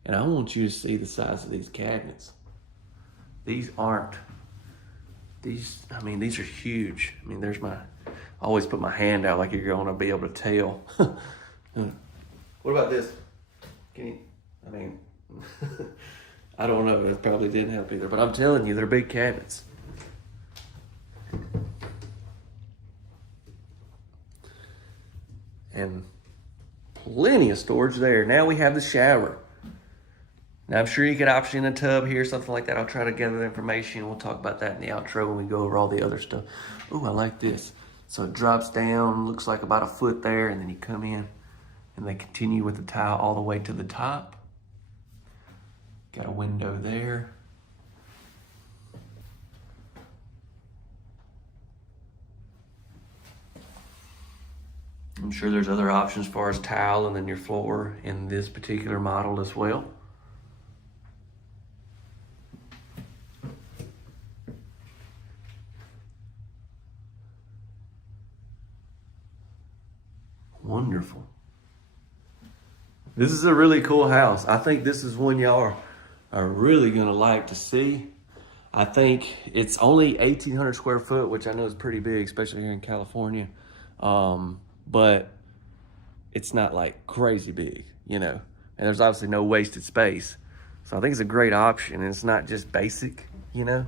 And I want you to see the size of these cabinets. These are huge. I mean, I always put my hand out like you're going to be able to tell. What about this? I don't know. That probably didn't help either. But I'm telling you, they're big cabinets. And plenty of storage there. Now we have the shower. Now, I'm sure you could option a tub here, something like that. I'll try to gather the information. We'll talk about that in the outro when we go over all the other stuff. Oh, I like this. So it drops down, looks like about a foot there, and then you come in, and they continue with the tile all the way to the top. Got a window there. I'm sure there's other options as far as tile and then your floor in this particular model as well. Wonderful. This is a really cool house. I think this is one y'all are really gonna like to see. I think it's only 1,800 square foot, which I know is pretty big, especially here in California. But it's not like crazy big, you know, and there's obviously no wasted space. So I think it's a great option, and it's not just basic, you know.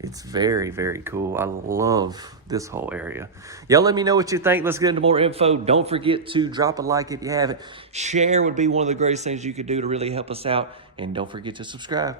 It's very, very cool. I love this whole area. Y'all let me know what you think. Let's get into more info. Don't forget to drop a like if you haven't. Share would be one of the greatest things you could do to really help us out. And don't forget to subscribe.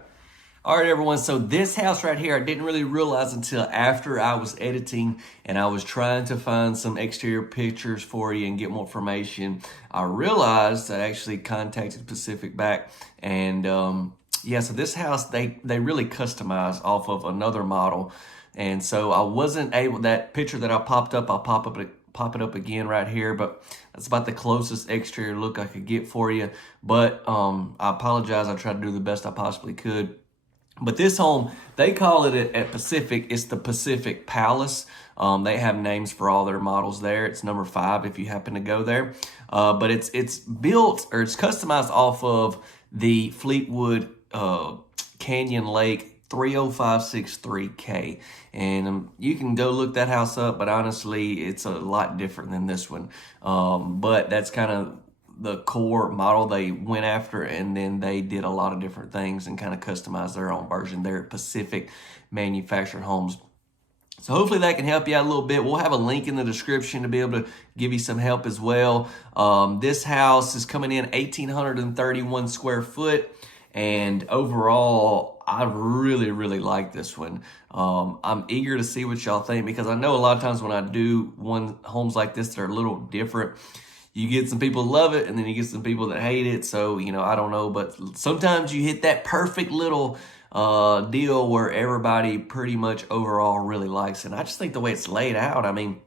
All right, everyone. So this house right here, I didn't really realize until after I was editing and I was trying to find some exterior pictures for you and get more information. I realized I actually contacted Pacific back and yeah, so this house, they really customized off of another model. And so I wasn't able, that picture that I popped up, I'll pop it up again right here, but that's about the closest exterior look I could get for you. But I apologize, I tried to do the best I possibly could. But this home, they call it at Pacific, it's the Pacific Palace. They have names for all their models there. It's number 5 if you happen to go there. But it's built, or it's customized off of the Fleetwood Canyon Lake 30563K, and you can go look that house up, but honestly it's a lot different than this one, but that's kind of the core model they went after, and then they did a lot of different things and kind of customized their own version there at Pacific Manufactured Homes. So hopefully that can help you out a little bit. We'll have a link in the description to be able to give you some help as well. This house is coming in 1,831 square foot. And overall, I really, really like this one. I'm eager to see what y'all think, because I know a lot of times when I do homes like this that are a little different, you get some people love it, and then you get some people that hate it. So, you know, I don't know, but sometimes you hit that perfect little deal where everybody pretty much overall really likes it. And I just think the way it's laid out, I mean,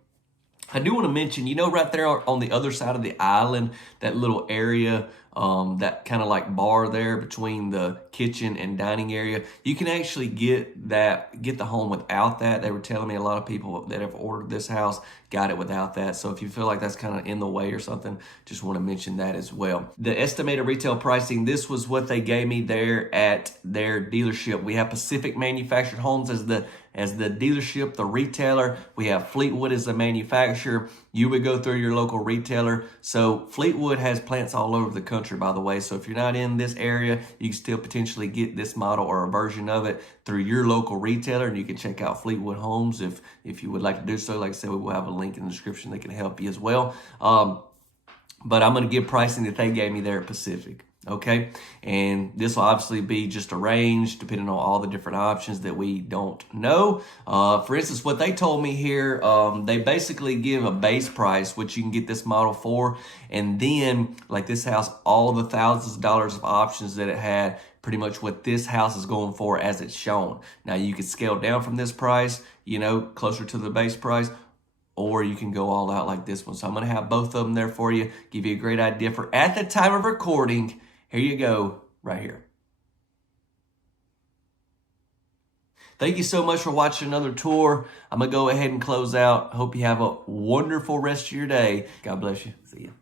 I do want to mention, you know, right there on the other side of the island, that little area, that kind of like bar there between the kitchen and dining area, you can actually get the home without that. They were telling me a lot of people that have ordered this house got it without that. So if you feel like that's kind of in the way or something, just want to mention that as well. The estimated retail pricing, this was what they gave me there at their dealership. We have Pacific Manufactured Homes as the dealership, the retailer. We have Fleetwood as the manufacturer. You would go through your local retailer. So Fleetwood has plants all over the country, by the way. So if you're not in this area, you can still potentially get this model or a version of it through your local retailer, and you can check out Fleetwood Homes if you would like to do so. Like I said, we will have a link in the description that can help you as well. But I'm going to give pricing that they gave me there at Pacific. Okay, and this will obviously be just a range depending on all the different options that we don't know. For instance, what they told me here, they basically give a base price, which you can get this model for, and then like this house, all the thousands of dollars of options that it had, pretty much what this house is going for as it's shown. Now you could scale down from this price, you know, closer to the base price, or you can go all out like this one. So I'm going to have both of them there for you, give you a great idea for at the time of recording. Here you go, right here. Thank you so much for watching another tour. I'm going to go ahead and close out. Hope you have a wonderful rest of your day. God bless you. See you.